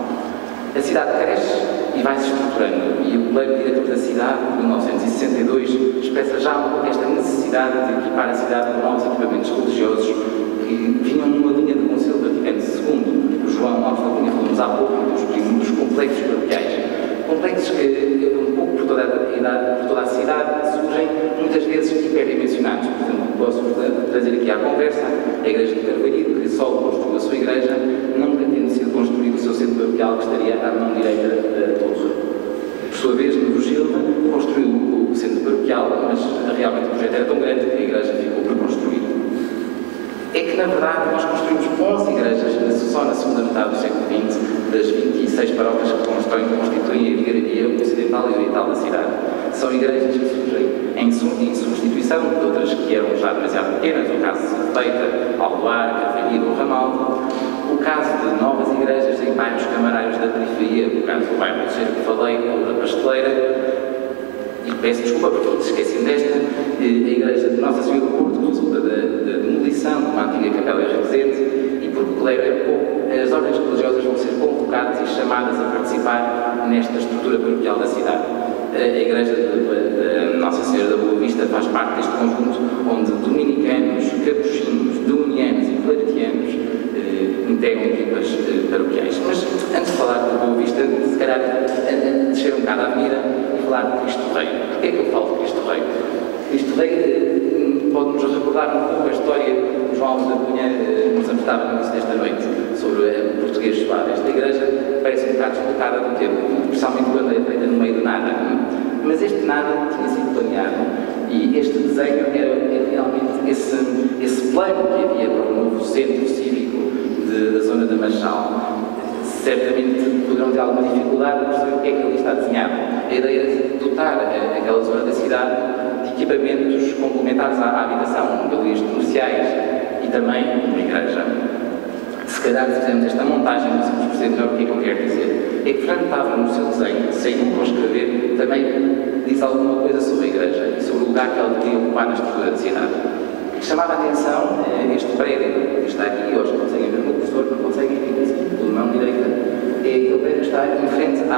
A cidade cresce e vai-se estruturando, e o plano diretor da cidade, de 1962, expressa já um pouco esta necessidade de equipar a cidade com novos equipamentos religiosos que vinham numa linha do Concílio Vaticano II. O João Alves da Cunha falou-nos há pouco dos complexos paroquiais. Complexos que, um pouco por toda a cidade, surgem muitas vezes hiperdimensionados. Por exemplo, posso trazer aqui à conversa a Igreja de Carvalho, que só construiu a sua igreja, não pretende ser construído o seu centro paroquial, que estaria à mão direita da torre. Por sua vez, no Gilma, construiu o centro paroquial, mas realmente o projeto era tão grande que a igreja ficou para construir. É que, na verdade, nós construímos 11 igrejas só na segunda metade do século XX, das 26 paróquias que constituem a vigararia ocidental e oriental da cidade. São igrejas que surgem em substituição de outras que eram já demasiado pequenas, o caso de Feita, Aldoar, Carvalho ou Ramaldo, o caso de novas igrejas em bairros camarários da periferia, o caso do bairro do Cerco que falei, ou da Pasteleira. E peço desculpa porque esqueci desta, a Igreja de Nossa Senhora do Porto, que resulta da demolição de uma antiga capela represente, e porque leva pouco, as ordens religiosas vão ser convocadas e chamadas a participar nesta estrutura paroquial da cidade. A Igreja de Nossa Senhora da Boa Vista faz parte deste conjunto onde dominicanos, capuchinhos, dominianos e claretianos integram equipas paroquiais. Mas antes de falar da Boa Vista, se calhar descer um bocado à avenida e falar de Cristo Rei. Porquê é que eu falo de Cristo Rei? Cristo Rei pode-nos recordar um pouco a história que João Alves da Cunha nos apresentava no início desta noite, sobre o português suave. Esta igreja parece um bocado deslocada do tempo, especialmente quando é feita no meio do nada. Mas este nada tinha sido planeado e este desenho era realmente esse plano que havia para o novo centro cívico da zona da Marchal. Certamente poderão ter alguma dificuldade em perceber o que é que ali está desenhado. A ideia de dotar aquela zona da cidade de equipamentos complementares à habitação, galerias comerciais e também uma igreja. Se calhar, se fizermos esta montagem, conseguimos perceber melhor o que é que eu quero dizer. É que Fernando Távora, no seu desenho, sem nunca escrever, também diz alguma coisa sobre a igreja e sobre o lugar que ela deveria ocupar na estrutura da cidade. Chamava a atenção este prédio que está aqui, hoje conseguem ver o meu professor, não conseguem ver assim, pela mão direita, é aquele prédio que está em frente à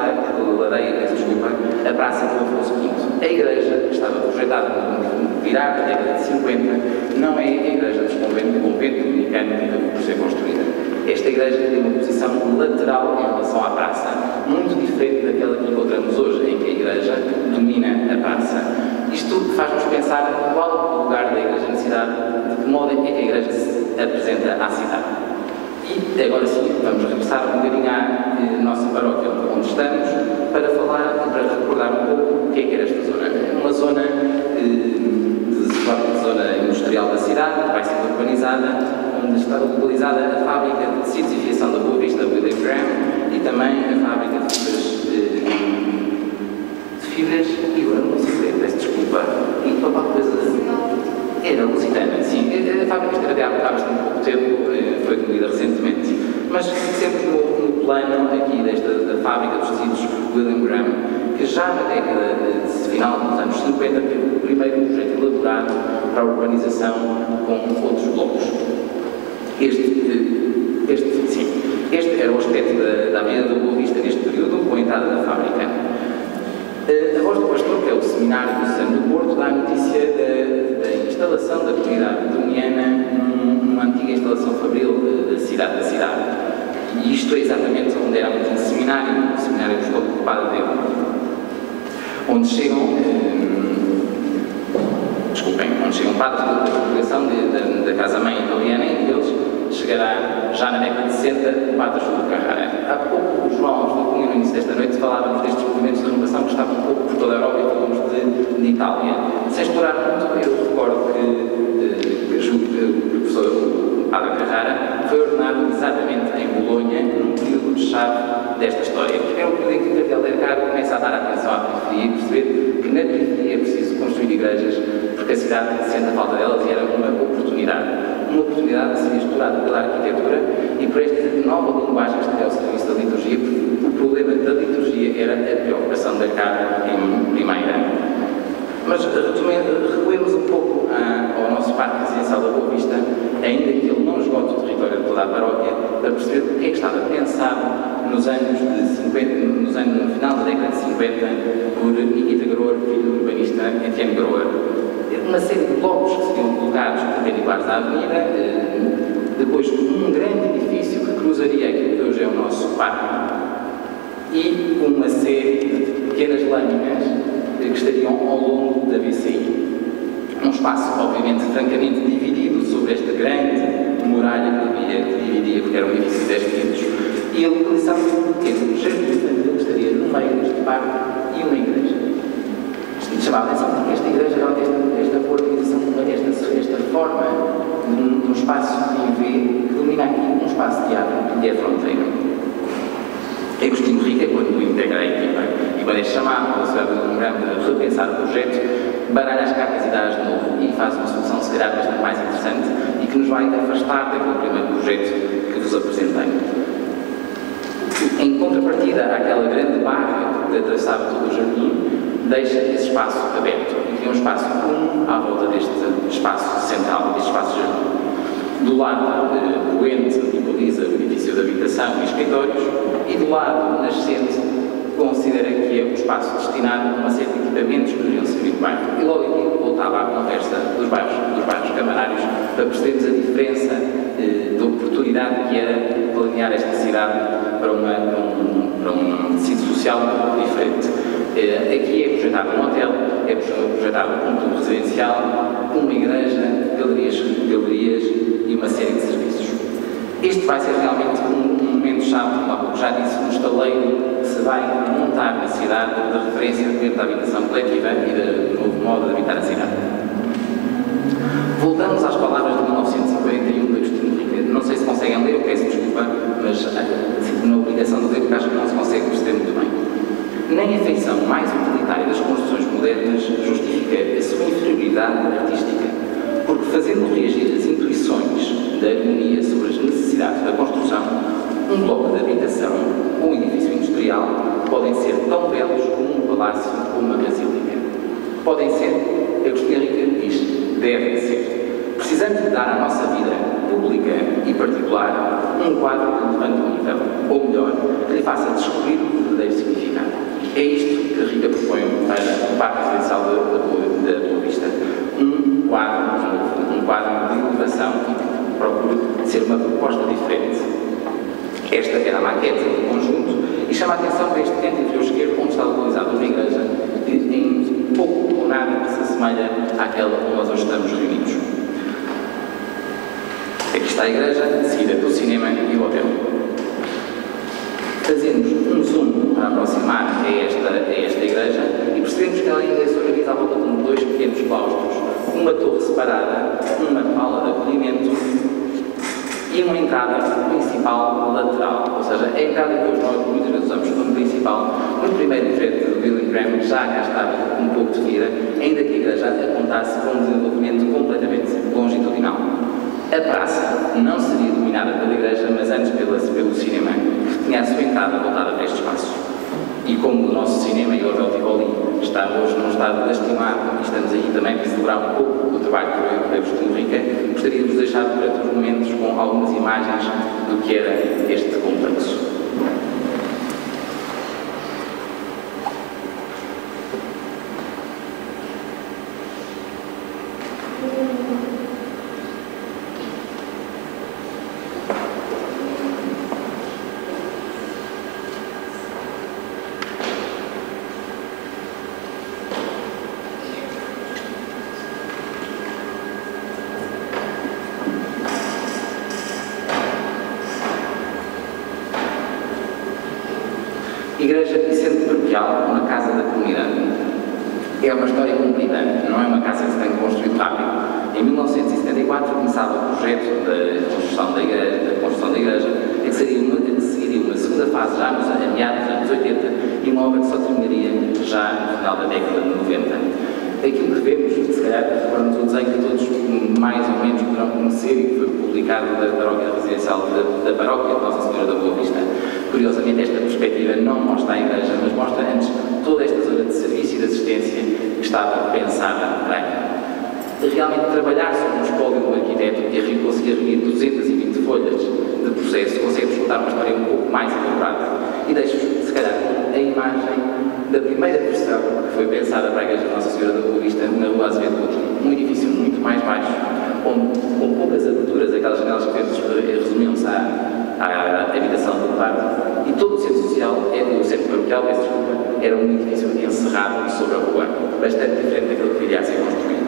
ladeira, desculpa, a Praça do Afonso V. A igreja que estava projetada no virar da década de 50 não é a igreja do convento dominicano que acabou por ser construída. Esta igreja tem uma posição lateral em relação à praça, muito diferente daquela que encontramos hoje, em que a igreja domina a praça. Isto faz-nos pensar qual o lugar da igreja na cidade, de que modo é que a igreja se apresenta à cidade. E agora sim, vamos regressar um bocadinho à nossa paróquia onde estamos, para falar e para recordar um pouco o que era esta zona. É uma zona zona industrial da cidade, que vai ser urbanizada, onde está localizada a fábrica de tecidos e fiação da Boa Vista, William Graham, e também a fábrica de fibras fábrica esteve há bastante pouco tempo, foi demolida recentemente, mas sempre no plano aqui da fábrica dos tecidos William Graham, que já na década final dos anos 50 teve o primeiro projeto elaborado para a urbanização com outros blocos. Este era o aspecto da Avenida da Boa Vista neste período, com a entrada da fábrica. A Voz do Pastor, que é o seminário do Santo do Porto, dá a notícia da instalação da comunidade dominiana numa antiga instalação fabril da cidade. E isto é exatamente onde era o antigo seminário, o seminário apostólico do Padre Deus, onde chegam padres da congregação da casa-mãe italiana, e deles chegará já na década de 60 o Padre Júlio Carrara. Há pouco o João Estou no início desta noite falávamos destes movimentos de renovação que estavam um pouco por toda a Europa e falamos de Itália. Sem explorar muito, eu recordo que o professor Padre Carrara foi ordenado exatamente em Bolonha, num período de chave desta história, porque é um período em que o Cardeal Delgado começa a dar atenção à periferia e perceber que na periferia é preciso construir igrejas, porque a cidade sente a falta delas e era uma oportunidade que seria explorada pela arquitetura e por esta nova linguagem que estaria ao serviço da liturgia, porque o problema da liturgia era a preocupação da carne em primeira. Mas recuemos um pouco ao nosso parque residencial da Boa Vista, ainda que ele não esgote o território de toda a paróquia, para perceber o que é que estava pensado no final da década de 50 por Nikita Groer, filho do urbanista Etienne Groer. Uma série de blocos que seriam colocados perpendiculares à avenida, depois um grande edifício que cruzaria aquilo que hoje é o nosso parque e uma série de pequenas lâminas que estariam ao longo da VCI. Um espaço, obviamente, francamente dividido sobre esta grande muralha que dividia, porque era um edifício de 10 pisos, e a localização de um pequeno jardim infantil que estaria no meio deste parque e uma igreja. Isto me chamava a atenção porque esta igreja, esta organização, esta forma de um espaço de IV que domina aqui um espaço de arte que é a fronteira. Agostinho Rica, quando integra a equipa e quando é chamado pela cidade de Graham de repensar o projeto, baralha as cartas e dá-as de novo e faz uma solução, se calhar, bastante mais interessante e que nos vai afastar daquele primeiro projeto que vos apresentei. Em contrapartida àquela grande barra que atravessava todo o jardim, deixa esse espaço aberto e cria um espaço comum à volta deste espaço central, deste espaço jardim. Do lado poente localiza o edifício de habitação e escritórios e do lado nascente considera que é um espaço destinado a uma série de equipamentos que deveriam servir do bairro. E logo aqui voltava à conversa dos bairros camarários para percebermos a diferença de oportunidade que era planear esta cidade para um tecido social diferente. Aqui é projetado um hotel, é projetado um ponto residencial, uma igreja, galerias e uma série de serviços. Este vai ser realmente um momento-chave, como já disse, um estaleiro que se vai montar na cidade da referência dentro da habitação coletiva e do novo modo de habitar a cidade. Voltamos às palavras de 1941 de Agostinho Rica. Não sei se conseguem ler, eu peço desculpa, mas sinto-me na obrigação de ler porque acho que não se consegue perceber muito bem. Nem a feição mais utilitária das construções modernas justifica a sua inferioridade artística, porque fazendo reagir as intuições da harmonia sobre as necessidades da construção, um bloco de habitação ou um edifício industrial podem ser tão belos como um palácio ou uma basílica. Podem ser, Agostinho Rica diz, devem ser. Precisamos de dar à nossa vida pública e particular um quadro que levante o nível, ou melhor, que lhe faça descobrir o verdadeiro significado. É isto que Rica propõe para o Parque Residencial da Boa Vista. Um quadro de inovação que procura ser uma proposta diferente. Esta era a maquete do conjunto e chama a atenção para este canto inferior esquerdo onde está localizada uma igreja que em pouco ou nada se assemelha àquela onde nós hoje estamos reunidos. Aqui está a igreja, de seguida do cinema e o hotel. Fazemos um zoom para aproximar a esta igreja e percebemos que ela ainda se organiza à volta de dois pequenos claustros, uma torre separada, uma aula de acolhimento e uma entrada principal lateral, ou seja, a entrada que hoje nós muitas vezes usamos como principal. No primeiro projeto de William Graham já cá estava um pouco de vida, ainda que a igreja apontasse para um desenvolvimento completamente longitudinal. A praça não seria dominada pela igreja, mas antes pelo cinema, que tinha a sua entrada voltada para este espaço. E como o nosso cinema e o Hotel Tivoli está hoje num estado lastimado e estamos aí também para celebrar um pouco o trabalho que foi Agostinho Rica, gostaríamos de deixar durante os momentos com algumas imagens do que era este complexo. Igreja e Centro Paroquial, uma casa da comunidade. É uma história cumprida, não é uma casa que se tem construído rápido. Em 1974 começava o projeto da construção da igreja, que seguiria uma segunda fase já a meados dos anos 80 e uma obra que só terminaria já no final da década de 90. Aquilo que vemos, se calhar, recordamos o desenho que todos mais ou menos poderão conhecer e que foi publicado da paróquia residencial da paróquia de Nossa Senhora da Boa Vista. Curiosamente, esta perspectiva não mostra a igreja, mas mostra antes toda esta zona de serviço e de assistência que estava pensada para aqui. Realmente, trabalhar sobre um espólio do arquiteto e conseguir reunir 220 folhas de processo, consegue-vos contar uma história um pouco mais elaborada. E deixo-vos, se calhar, a imagem da primeira versão que foi pensada para a igreja de Nossa Senhora da Boa Vista, na Rua Azevedo Coutinho, um edifício muito mais baixo, com poucas aberturas, aquelas janelas que resumiam-se à habitação do quarto, e todo o centro social, o centro paroquial, era um edifício encerrado sobre a rua, bastante diferente daquilo que viria a ser construído.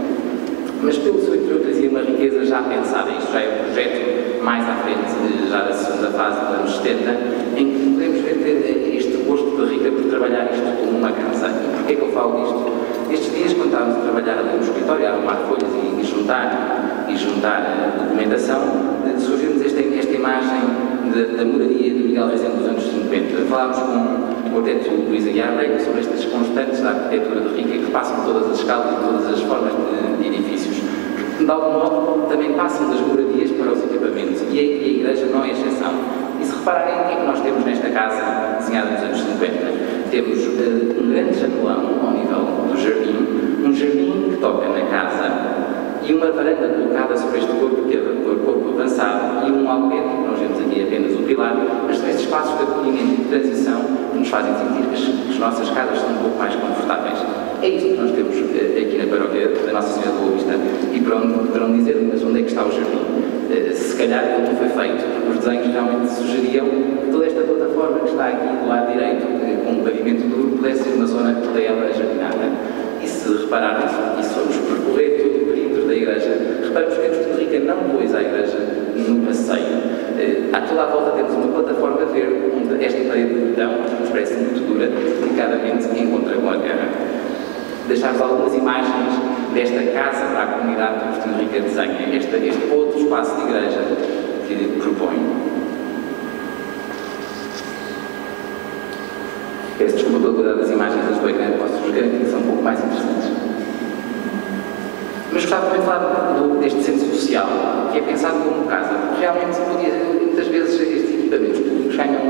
Mas pelo seu interior trazia uma riqueza já pensada, isto já é um projeto mais à frente, já da segunda fase dos anos 70, em que podemos ver este gosto de Rica por trabalhar isto como uma casa. E porquê que eu falo disto? Estes dias, quando estávamos a trabalhar ali no escritório, a arrumar folhas e juntar documentação, surgiu-nos esta imagem da moradia de Miguel Rezende dos anos 50. Falámos com o arquiteto Luís Aguiar Breito sobre estas constantes da arquitetura de Rica que passam todas as escalas e todas as formas de edifícios, que de algum modo também passam das moradias para os equipamentos, e a igreja não é exceção. E se repararem, o que é que nós temos nesta casa desenhada nos anos 50? Temos um grande janelão ao nível do jardim, um jardim que toca na casa e uma varanda colocada sobre este corpo, que é o corpo avançado, e um alpendre, que nós vemos aqui apenas o pilar, mas são estes espaços de acolhimento e de transição que nos fazem sentir que as nossas casas são um pouco mais confortáveis. É isto que nós temos aqui na paróquia da Nossa Senhora da Boa Vista. E poderão dizer, mas onde é que está o jardim? Se calhar ele não foi feito, porque os desenhos realmente sugeriam que toda esta plataforma que está aqui do lado direito, com um pavimento duro, pudesse ser uma zona toda ela jardinada. E se repararmos, e se formos percorrer todo o perímetro da igreja, reparamos que Agostinho Rica não pôs a igreja no passeio. A toda a volta temos uma plataforma verde, onde esta parede de betão, que nos parece muito dura, delicadamente encontra com a terra. Deixar-vos algumas imagens desta casa para a comunidade que Agostinho Rica desenha, este outro espaço de igreja que propõe. Peço desculpa pela qualidade das imagens, as do ecrã posso jogar aqui, que são um pouco mais interessantes. Mas gostava também de falar deste centro social, que é pensado como casa, porque realmente muitas vezes estes equipamentos públicos ganham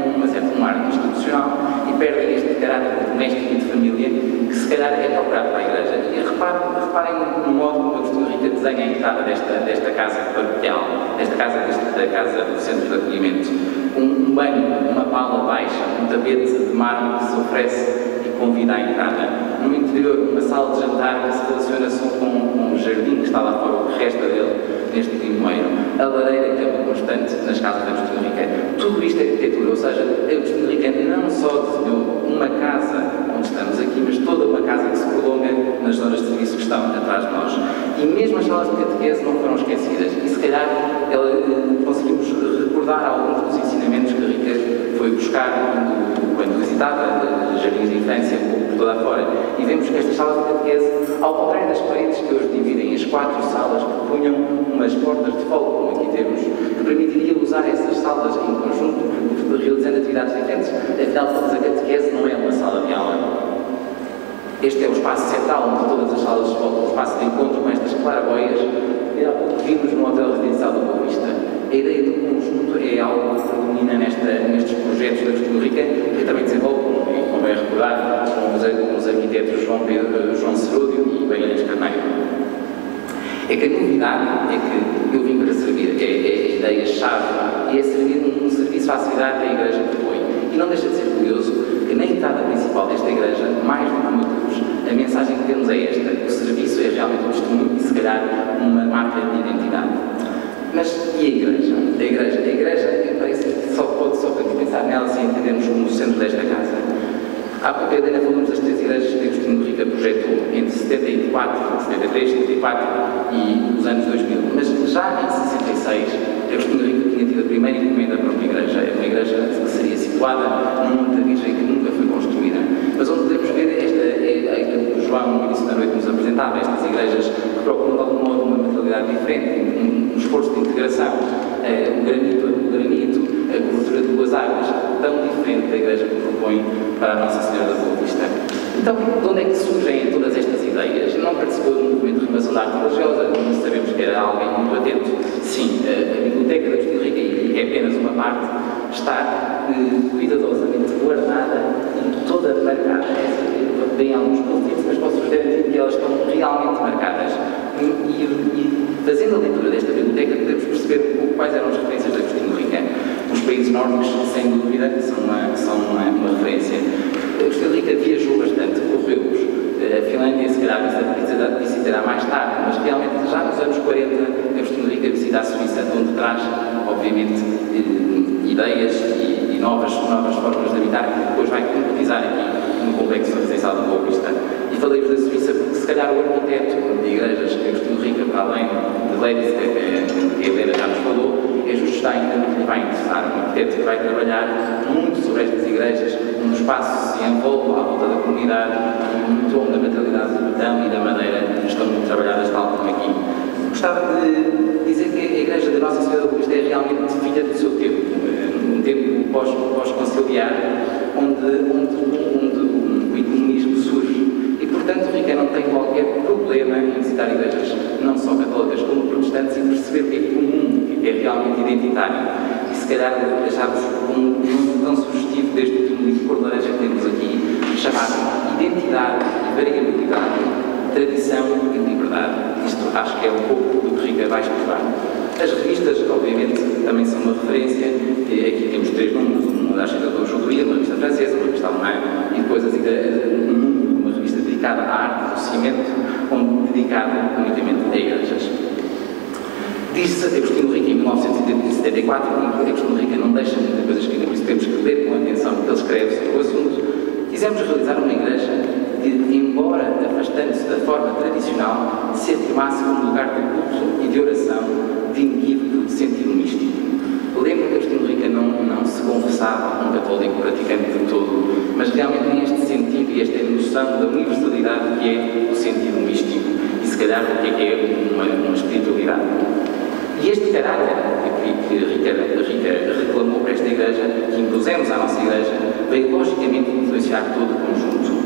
um ar institucional e perdem este caráter doméstico e de família, que se calhar é procurado para a igreja. E reparem no modo como Agostinho Rica desenha a entrada desta casa paroquial, da casa do centro de acolhimento. Um banho, uma pala baixa, um tapete de mármore que se oferece e convida à entrada. No interior, uma sala de jantar que se relaciona só com o jardim que está lá fora, o que resta dele neste limoeiro. A lareira, que é uma constante nas casas de Agostinho Rica. Tudo isto é arquitetura, ou seja, Agostinho Rica não só desenhou uma casa onde estamos aqui, mas toda uma casa que se prolonga nas zonas de serviço que estão atrás de nós. E mesmo as salas de catequese não foram esquecidas. E se calhar conseguimos recordar alguns dos ensinamentos que Rica foi buscar quando visitava jardins de infância por toda a fora. E vemos que estas salas de catequese, ao contrário das paredes que hoje dividem as 4 salas, propunham umas portas de fogo, como aqui temos, que permitiria usar essas salas em conjunto, realizando atividades diferentes. Afinal de contas, a catequese não é uma sala de aula. Este é o espaço central onde todas as salas se voltam, o espaço de encontro com estas claraboias vimos no Hotel Residencial da Boa Vista. A ideia do conjunto é algo que predomina nestes projetos da Agostinho Rica, que também desenvolve, e convém recordar, com os arquitetos João Cerúdio e Magalhães Carneiro. É que a novidade é que eu vim para servir, é a ideia-chave, e é servir um serviço à cidade que a Igreja propõe. E não deixa de ser curioso que na entrada principal desta Igreja, mais do que uma cruz, a mensagem que temos é esta: o serviço é realmente um testemunho e, se calhar, uma marca de identidade. Mas e a Igreja? A Igreja parece que só pode pensar nela se entendermos como o centro desta casa. Há pouco ainda falamos das 3 igrejas que Agostinho Rica projetou entre 73, 74 e os anos 2000. Mas já em 66, Agostinho Rica tinha tido a primeira encomenda para uma igreja. É uma igreja que seria situada num Monte da Virgem que nunca foi construída. Mas onde podemos ver aquilo que o João, no início da noite, nos apresentava, estas igrejas que procuram de algum modo uma mentalidade diferente, um esforço de integração, o granito, a cobertura de 2 águas, tão diferente da igreja que propõe para a Nossa Senhora da Boa Vista. Então, de onde é que surgem todas estas ideias? Não participou do movimento de renovação da arte religiosa, não sabemos que era alguém muito atento. Sim, a biblioteca da Agostinho Rica, e é apenas uma parte, está cuidadosamente guardada e toda marcada. Tem alguns conflitos, mas posso-vos garantir que elas estão realmente marcadas. E fazendo a leitura desta biblioteca, podemos perceber um pouco quais eram as referências de Agostinho Rica. Os países nórdicos, sem dúvida, são uma referência. Agostinho Rica viajou bastante, correu-os. A Finlândia, se calhar, visitará mais tarde, mas realmente já nos anos 40, Agostinho Rica visita a Suíça, onde traz, obviamente, ideias e novas formas de habitar, que depois vai concretizar aqui no Complexo Residencial da Boa Vista. E falei-vos da Suíça porque, se calhar, o arquiteto de igrejas que Agostinho Rica, para além de Leipzig, que a Helena já nos falou, é Justin que lhe vai interessar, um arquiteto que vai trabalhar muito sobre estas igrejas, onde o espaço se envolve à volta da comunidade, e muito onde a materialidade do betão e da madeira estão muito trabalhadas, tal como aqui. Gostava de dizer que a igreja da Nossa Senhora da Boa Vista é realmente filha do seu tempo, um tempo pós-conciliar, onde o ecumenismo surge. E, portanto, Rica não tem qualquer problema em visitar igrejas, não só católicas como protestantes, e perceber o que é comum, o que é realmente identitário. E, se calhar, deixar-vos um tão sugestivo deste último livro cor de laranja que temos aqui, chamado Identidade e Variabilidade, Tradição e Liberdade. Isto acho que é um pouco do que Rica vai explorar. As revistas, obviamente, também são uma referência. Aqui temos 3 números, uma da Arquitetura Judoria, uma revista francesa, uma revista alemã, e depois uma revista dedicada à arte do cimento, dedicada unicamente a igrejas. Diz-se Agostinho Rica em 1974, que Agostinho Rica não deixa muita coisa escrita, por isso temos que ler com atenção o que ele escreve sobre o assunto. Quisemos realizar uma igreja que, embora afastando-se da forma tradicional, se afirmasse como lugar de culto e de oração, de inequívoco sentido místico. Lembro que Agostinho Rica não se confessava um católico praticante de todo, mas realmente tem este sentido e esta noção da universalidade que é o sentido místico e, se calhar, o que é uma espiritualidade. E este caráter que Rica reclamou para esta igreja, que impusemos à nossa igreja, veio logicamente influenciar todo o conjunto.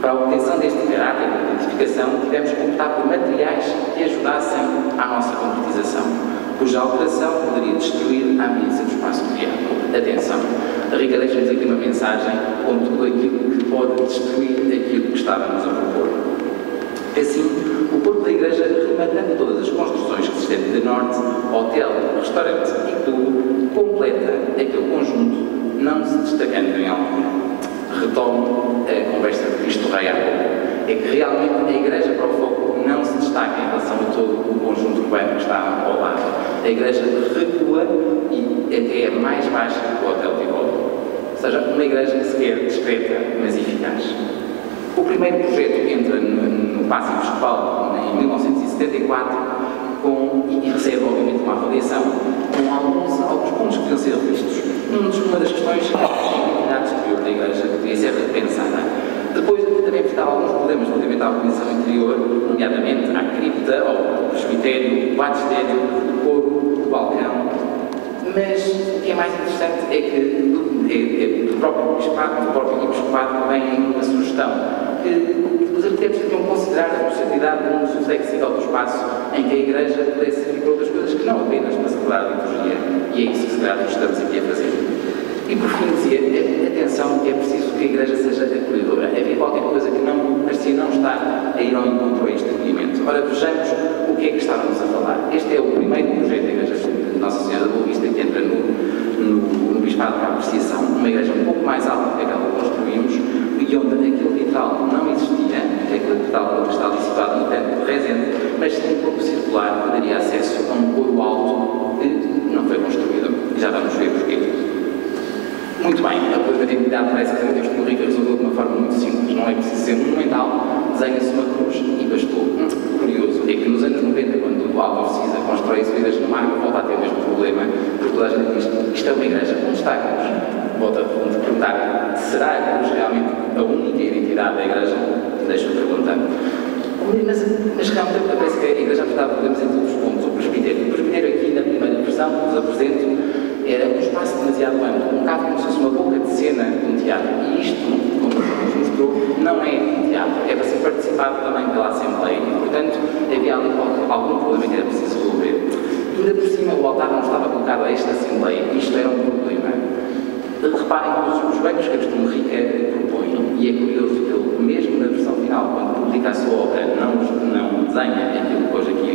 Para a obtenção deste caráter de identificação, tivemos que optar por materiais que ajudassem à nossa concretização, cuja alteração poderia destruir a ambiência do espaço criado. Atenção, a Rica deixa-nos aqui uma mensagem com tudo aquilo que pode destruir aquilo que estávamos a propor. Assim, o corpo da igreja, rematando todas as construções existentes de norte, hotel, restaurante e clube, completa aquele conjunto, não se destacando em algum. Retomo a conversa de Cristo Rei há pouco. É que realmente a igreja para o foco não se destaca em relação a todo o conjunto urbano que está ao lado. A igreja recua e até é mais baixa que o Hotel Tivoli. Ou seja, uma igreja que se quer discreta, mas eficaz. O primeiro projeto entra no Paço Episcopal em 1974 e recebe, obviamente, uma avaliação com alguns pontos que deviam ser revistos. Uma das questões é a identidade exterior da igreja, que devia ser repensada. Depois também está alguns problemas relativamente à organização interior, nomeadamente à cripta, ao presbitério, o batistério, o coro, o balcão. Mas o que é mais interessante é que do próprio episcopado vem uma sugestão que os arquitetos deviam considerar a possibilidade de um uso flexível do espaço em que a Igreja pudesse servir para outras coisas que não apenas para celebrar a liturgia. E é isso que se calhar nós estamos aqui a fazer. E por fim dizia, atenção, que é preciso que a Igreja seja acolhedora. Havia qualquer coisa que não parecia não estar a ir ao encontro a este acolhimento. Ora, vejamos o que é que estávamos a falar. Este é o primeiro projeto da Igreja de Nossa Senhora da Boa Vista que entra no Bispado para a apreciação. Uma igreja um pouco mais alta do que aquela que construímos e onde aquele vitral não existia, aquele vitral que está ali situado no canto presente, mas sim um pouco circular que daria acesso a um coro alto que não foi construído. E já vamos ver porquê. Muito bem, a coisa da identidade parece que Deus que o Rica resolveu de uma forma muito simples, não é preciso ser monumental, desenha-se uma cruz e bastou. Curioso é que nos anos 90, quando o Álvaro Siza constrói as igrejas no Marco, volta a ter o mesmo problema, porque toda a gente diz, isto é uma igreja, onde está a cruz? Volta a perguntar, será a cruz realmente a única identidade da igreja? Deixo-me perguntar. Mas realmente parece que a igreja apesar de problemas em todos os pontos. O presbitério aqui na primeira versão que vos apresento, era um espaço demasiado amplo, um bocado como se fosse uma boca de cena de um teatro. E isto, como nos mostrou, não é um teatro, é para ser participado também pela Assembleia. E, portanto, havia ali algum problema que era preciso resolver. Ainda por cima, o altar não estava colocado a esta Assembleia. Isto era um problema. Reparem que os bancos que a Agostinho Rica propõe, e é curioso que ele, mesmo na versão final, quando publica a sua obra, não desenha aquilo que hoje aqui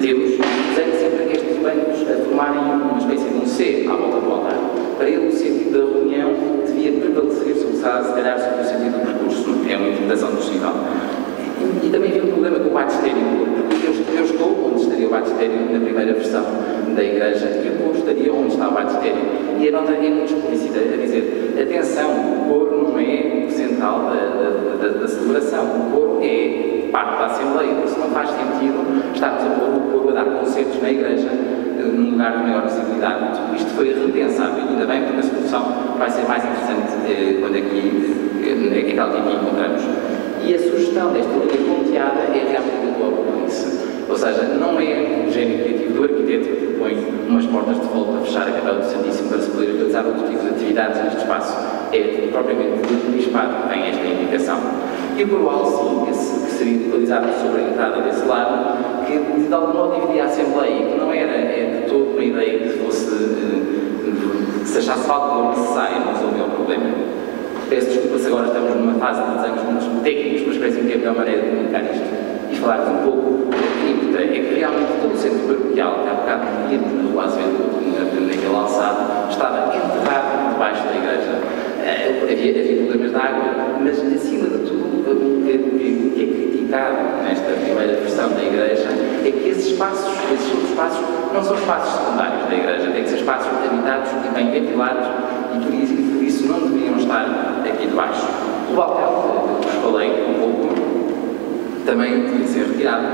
temos, desenha sempre estes bancos a formarem uma espécie de um C à volta do altar. Para ele, o sentido da reunião devia prevalecer, se calhar, sobre o sentido do percurso. É uma interpretação possível. E também havia um problema com o batistério, porque eu estou onde estaria o batistério na primeira versão da Igreja e o coro estaria onde está o batistério. E a nota é muito explícita a dizer, atenção, o coro não é o central da celebração, o coro é parte da Assembleia, por isso não faz sentido estarmos a pôr o coro a dar concertos na Igreja num lugar de maior visibilidade. Isto foi repensado e ainda bem porque a solução vai ser mais interessante quando aquela que aqui encontramos. E a sugestão desta linha ponteada é realmente do Alcolice. Ou seja, não é um gênio criativo do arquiteto que propõe umas portas de volta a fechar a Capela do Santíssimo para se poder realizar outro tipo de atividades neste espaço. É propriamente do Bispado que tem esta indicação. E o coro alto, sim, que seria localizado sobre a entrada desse lado, que de algum modo dividia a Assembleia, que não era de todo uma ideia que fosse, que se achasse falta ou necessário, não resolvia o problema. Peço desculpa se agora estamos numa fase de desenhos muito técnicos, mas parece-me que é a melhor maneira de comunicar isto. E falar um pouco do que importa é que realmente todo o centro paroquial, que há bocado víamos na Rua Azevedo, naquele alçado, estava enterrado debaixo da igreja. Havia problemas de água, mas acima de tudo, o que é criticado nesta primeira versão da igreja é que esses outros espaços, não são espaços secundários da igreja, têm que ser espaços habitados e bem ventilados e por isso não deveriam estar aqui debaixo. O altar, que vos falei um pouco, também devia ser retirado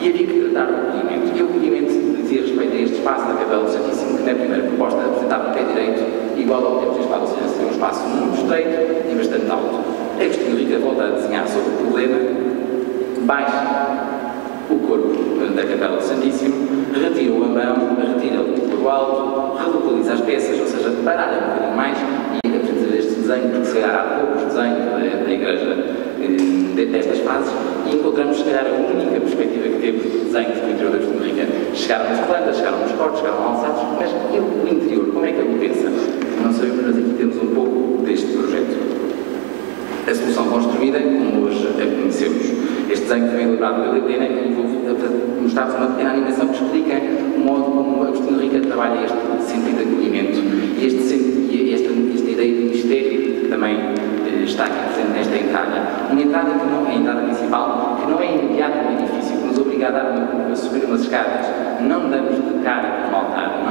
e havia que tratar do acolhimento. E o acolhimento dizia respeito a este espaço da Capela do Santíssimo, que na primeira proposta apresentava um pé direito igual ao que temos neste lado, ou seja, seria um espaço muito estreito e bastante alto. Agostinho Rica volta a desenhar sobre o problema, baixa o corpo da Capela do Santíssimo, retira o ambão, retira o corpo alto, relocaliza as peças, ou seja, parar um bocadinho mais e apresenta este desenho, porque se calhar há poucos desenhos da igreja destas fases e encontramos, se calhar, a única perspectiva que temos de desenhos do interior da Agostinho Rica. Chegaram nas plantas, chegaram nos cortes, chegaram alçados, mas o interior, como é que ele pensa? Não sabemos, mas aqui temos um pouco deste projeto. A solução construída, como hoje a conhecemos. Este desenho foi elaborado pela Helena e vou mostrar-vos uma pequena animação que explica o modo como a Agostinho Rica trabalha este sentido de acolhimento e esta ideia de mistério que também está aqui presente nesta entrada. Uma entrada que não é a entrada principal, que não é imediata no edifício, que nos obriga a subir umas escadas. Não damos de cara no altar,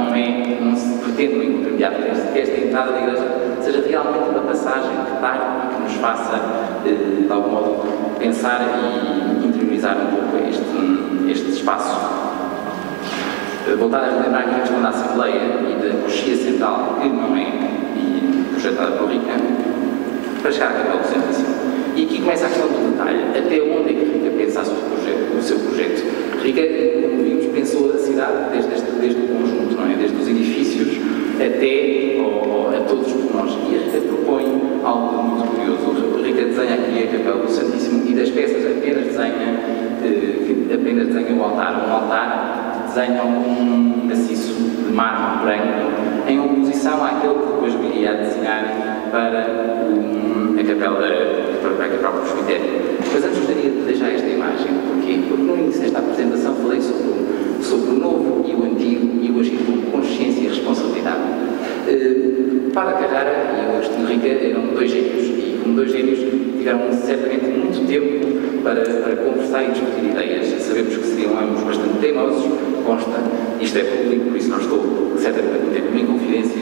não se pretende um encontro imediato. Que esta entrada da igreja seja realmente uma passagem que tarde e que nos faça, de algum modo, pensar e interiorizar um pouco este espaço. Voltar a relembrar aqui a questão da Assembleia e da coxia central, que não é projetada por Rica, para chegar à Capela do Santíssimo. E aqui começa a questão do detalhe. Até onde é que Rica pensa o seu projeto? Rica, como vimos, pensou a cidade desde o conjunto, não é? Desde os edifícios até a todos os pormenores. E a Rica propõe algo muito curioso. Rica desenha aqui a Capela do Santíssimo ainda desenha o altar. Um altar desenha um maciço de mármore branco em oposição àquele que depois viria a desenhar para a capela, para o próprio presbitério. Mas antes gostaria de deixar esta imagem. Porquê? Porque no início desta apresentação falei sobre o novo e o antigo e o agir com consciência e responsabilidade. Para Carrara e o Agostinho Rica eram dois gênios e, como dois gênios, tiveram certamente muito tempo para conversar e discutir ideias. Sabemos que seriam ambos bastante teimosos, consta, isto é público, por isso não estou certamente a meter em confidência,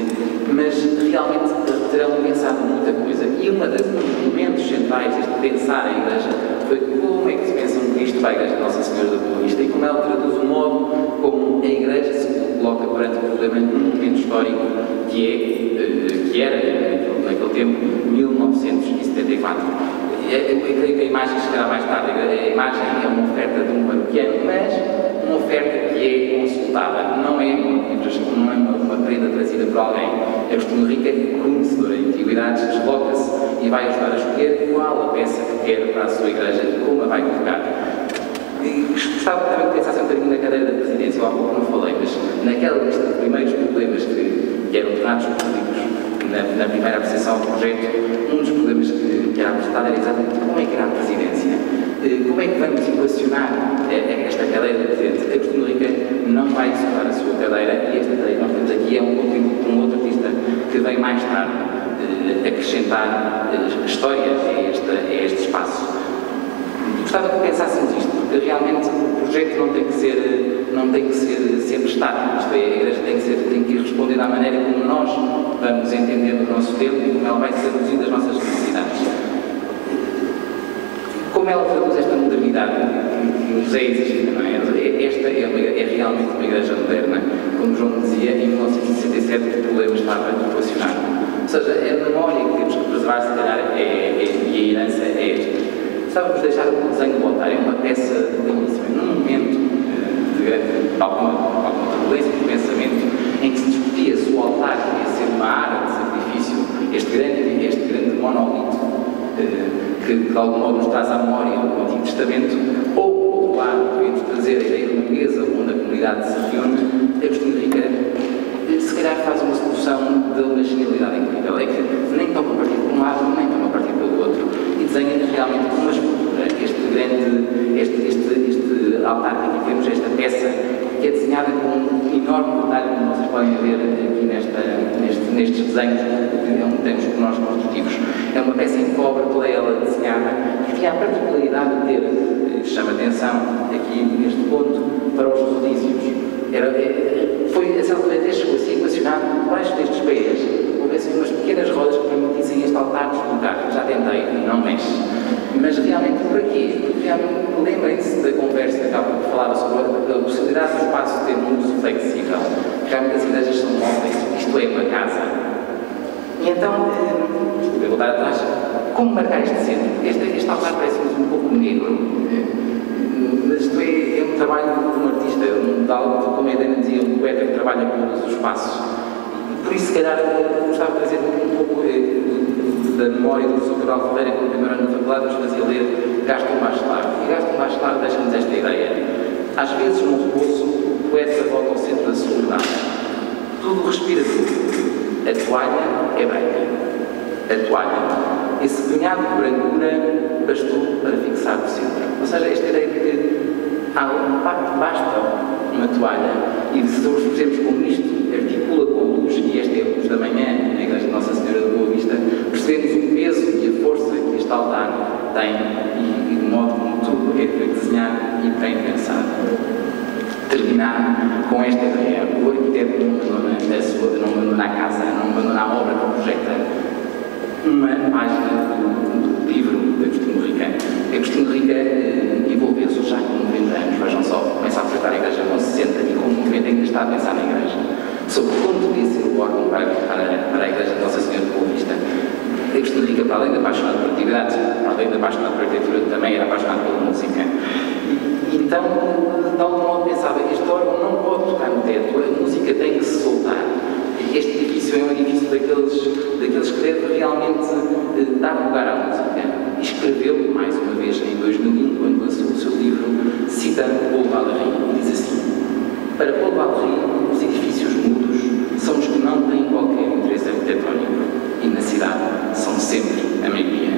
mas realmente terão pensado muita coisa. E um dos momentos centrais deste pensar a Igreja foi como é que se pensa um Cristo para a Igreja de Nossa Senhora da Boa Vista e como ela traduz o modo como a Igreja se coloca perante o problema num momento histórico que era, naquele tempo, 1974. Eu creio que a imagem chegará mais tarde. A imagem é uma oferta de um paroquiano, mas uma oferta que é consultada, não é uma prenda trazida por alguém. Agostinho Rica é conhecedora de antiguidades, desloca-se e vai ajudar a escolher qual a peça que quer para a sua igreja e como a vai colocar. Gostava também que pensasse um bocadinho na cadeira da presidência, eu há pouco não falei, mas naquela lista de primeiros problemas que eram tornados públicos na primeira apreciação do projeto, um dos problemas que era apresentado era exatamente como é que era a presidência. Como é que vamos equacionar esta cadeira de presidente? Agostinho Rica não vai executar a sua cadeira e esta cadeira que nós temos aqui é um contributo de um outro artista que vem mais tarde acrescentar história a este espaço. Gostava que pensássemos isto, porque realmente o projeto não tem que ser sempre estático, isto é, a Igreja tem que ir respondendo à maneira como nós vamos entendendo o nosso tempo e como ela vai traduzindo as nossas necessidades. Como ela traduz esta modernidade que nos é exigida, não é? Esta é realmente uma Igreja moderna, como João dizia, em 1967 o problema estava equacionado. Ou seja, a memória que temos que preservar, se calhar, e a herança é esta. Gostávamos de deixar o desenho do altar, é uma peça belíssima, num momento de alguma turbulência de pensamento, em que se discutia se o altar devia ser uma área de sacrifício, este grande monolito, que de algum modo nos traz à memória o Antigo Testamento, ou, por outro lado, devemos trazer a ideia de uma mesa onde a comunidade se reúne. Agostinho Rica, se calhar, faz uma solução de uma genialidade incrível, é que nem toma partido por um lado, nem toma partido pelo outro, e desenha realmente uma escultura, este altar que aqui temos, esta peça, que é desenhada com um enorme detalhe, como vocês podem ver aqui nestes desenhos que temos por nós construtivos. É uma peça em cobre, toda ela desenhada, que tinha a particularidade de ter, chama atenção aqui neste ponto, para os rodízios. Foi essa altura até chegou a ser equacionado por baixo destes pés. Houvesse umas pequenas rodas que permitissem este altar deslocar. Já tentei, não mexe. Mas realmente por aqui, lembrem-se da conversa que há pouco falava sobre a possibilidade do espaço ter um uso flexível. Realmente as igrejas são móveis, isto é uma casa. E então, vou voltar atrás, como marcar este centro? Este altar parece-nos um pouco negro, mas isto é um trabalho de um artista, como a Helena dizia, um poeta que trabalha com todos os espaços. Por isso, se calhar, gostava de trazer um pouco da memória do professor Cabral Ferreira, que no primeiro ano da faculdade nos fazia ler Gastão Bachelard. E Gastão Bachelard deixa-nos esta ideia. Às vezes, no repouso, o poeta volta ao centro da sua verdade. Tudo respira tudo. A toalha é branca. A toalha, esse punhado de brancura, bastou para fixar o centro. Ou seja, esta ideia de que basta uma toalha e se nós fizermos como isto, articula com a luz, e esta é a luz da manhã na Igreja de Nossa Senhora da Boa Vista, percebemos o peso e a força que este altar tem e o modo como tudo é desenhado e bem pensado. Terminar com esta ideia: o arquiteto não abandona a casa, não abandona a obra que projeta. Uma página do livro de Agostinho Rica. Agostinho Rica envolveu-se já com 90 anos, vejam só, começa a projetar a Igreja com 60 e com 90 ainda está a pensar na Igreja. Sobre como devia ser o órgão para a Igreja de Nossa Senhora de Boa Vista. Agostinho Rica, para além de apaixonado por atividades, para além de apaixonado por arquitetura, também era apaixonado pela música. E então, de algum modo, pensava: este órgão não pode tocar no teto, a música tem que se soltar. Este edifício é um edifício daqueles que deve realmente dar lugar à música. escreveu, mais uma vez, em 2001, quando lançou o seu livro, citando Paul Valéry, e diz assim: para Paul Valéry, os edifícios mudos são os que não têm qualquer interesse arquitetónico, e na cidade são sempre a maioria.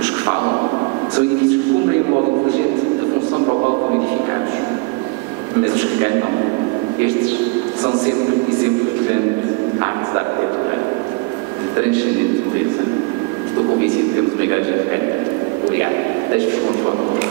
Os que falam são edifícios que cumprem de modo inteligente a função para a qual foram edificados. Mas os que cantam, estes são sempre e sempre de grande arte da arquitetura, de transcendente beleza. Estou convencido que temos uma igreja que canta. Obrigado. Deixo-vos com o João.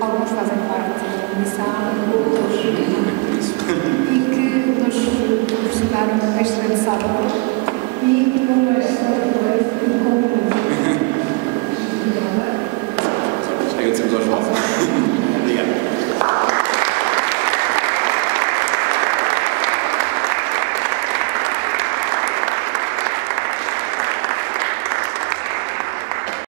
alguns fazem parte da comissão, outros não. E que nos proporcionaram um excelente sábado.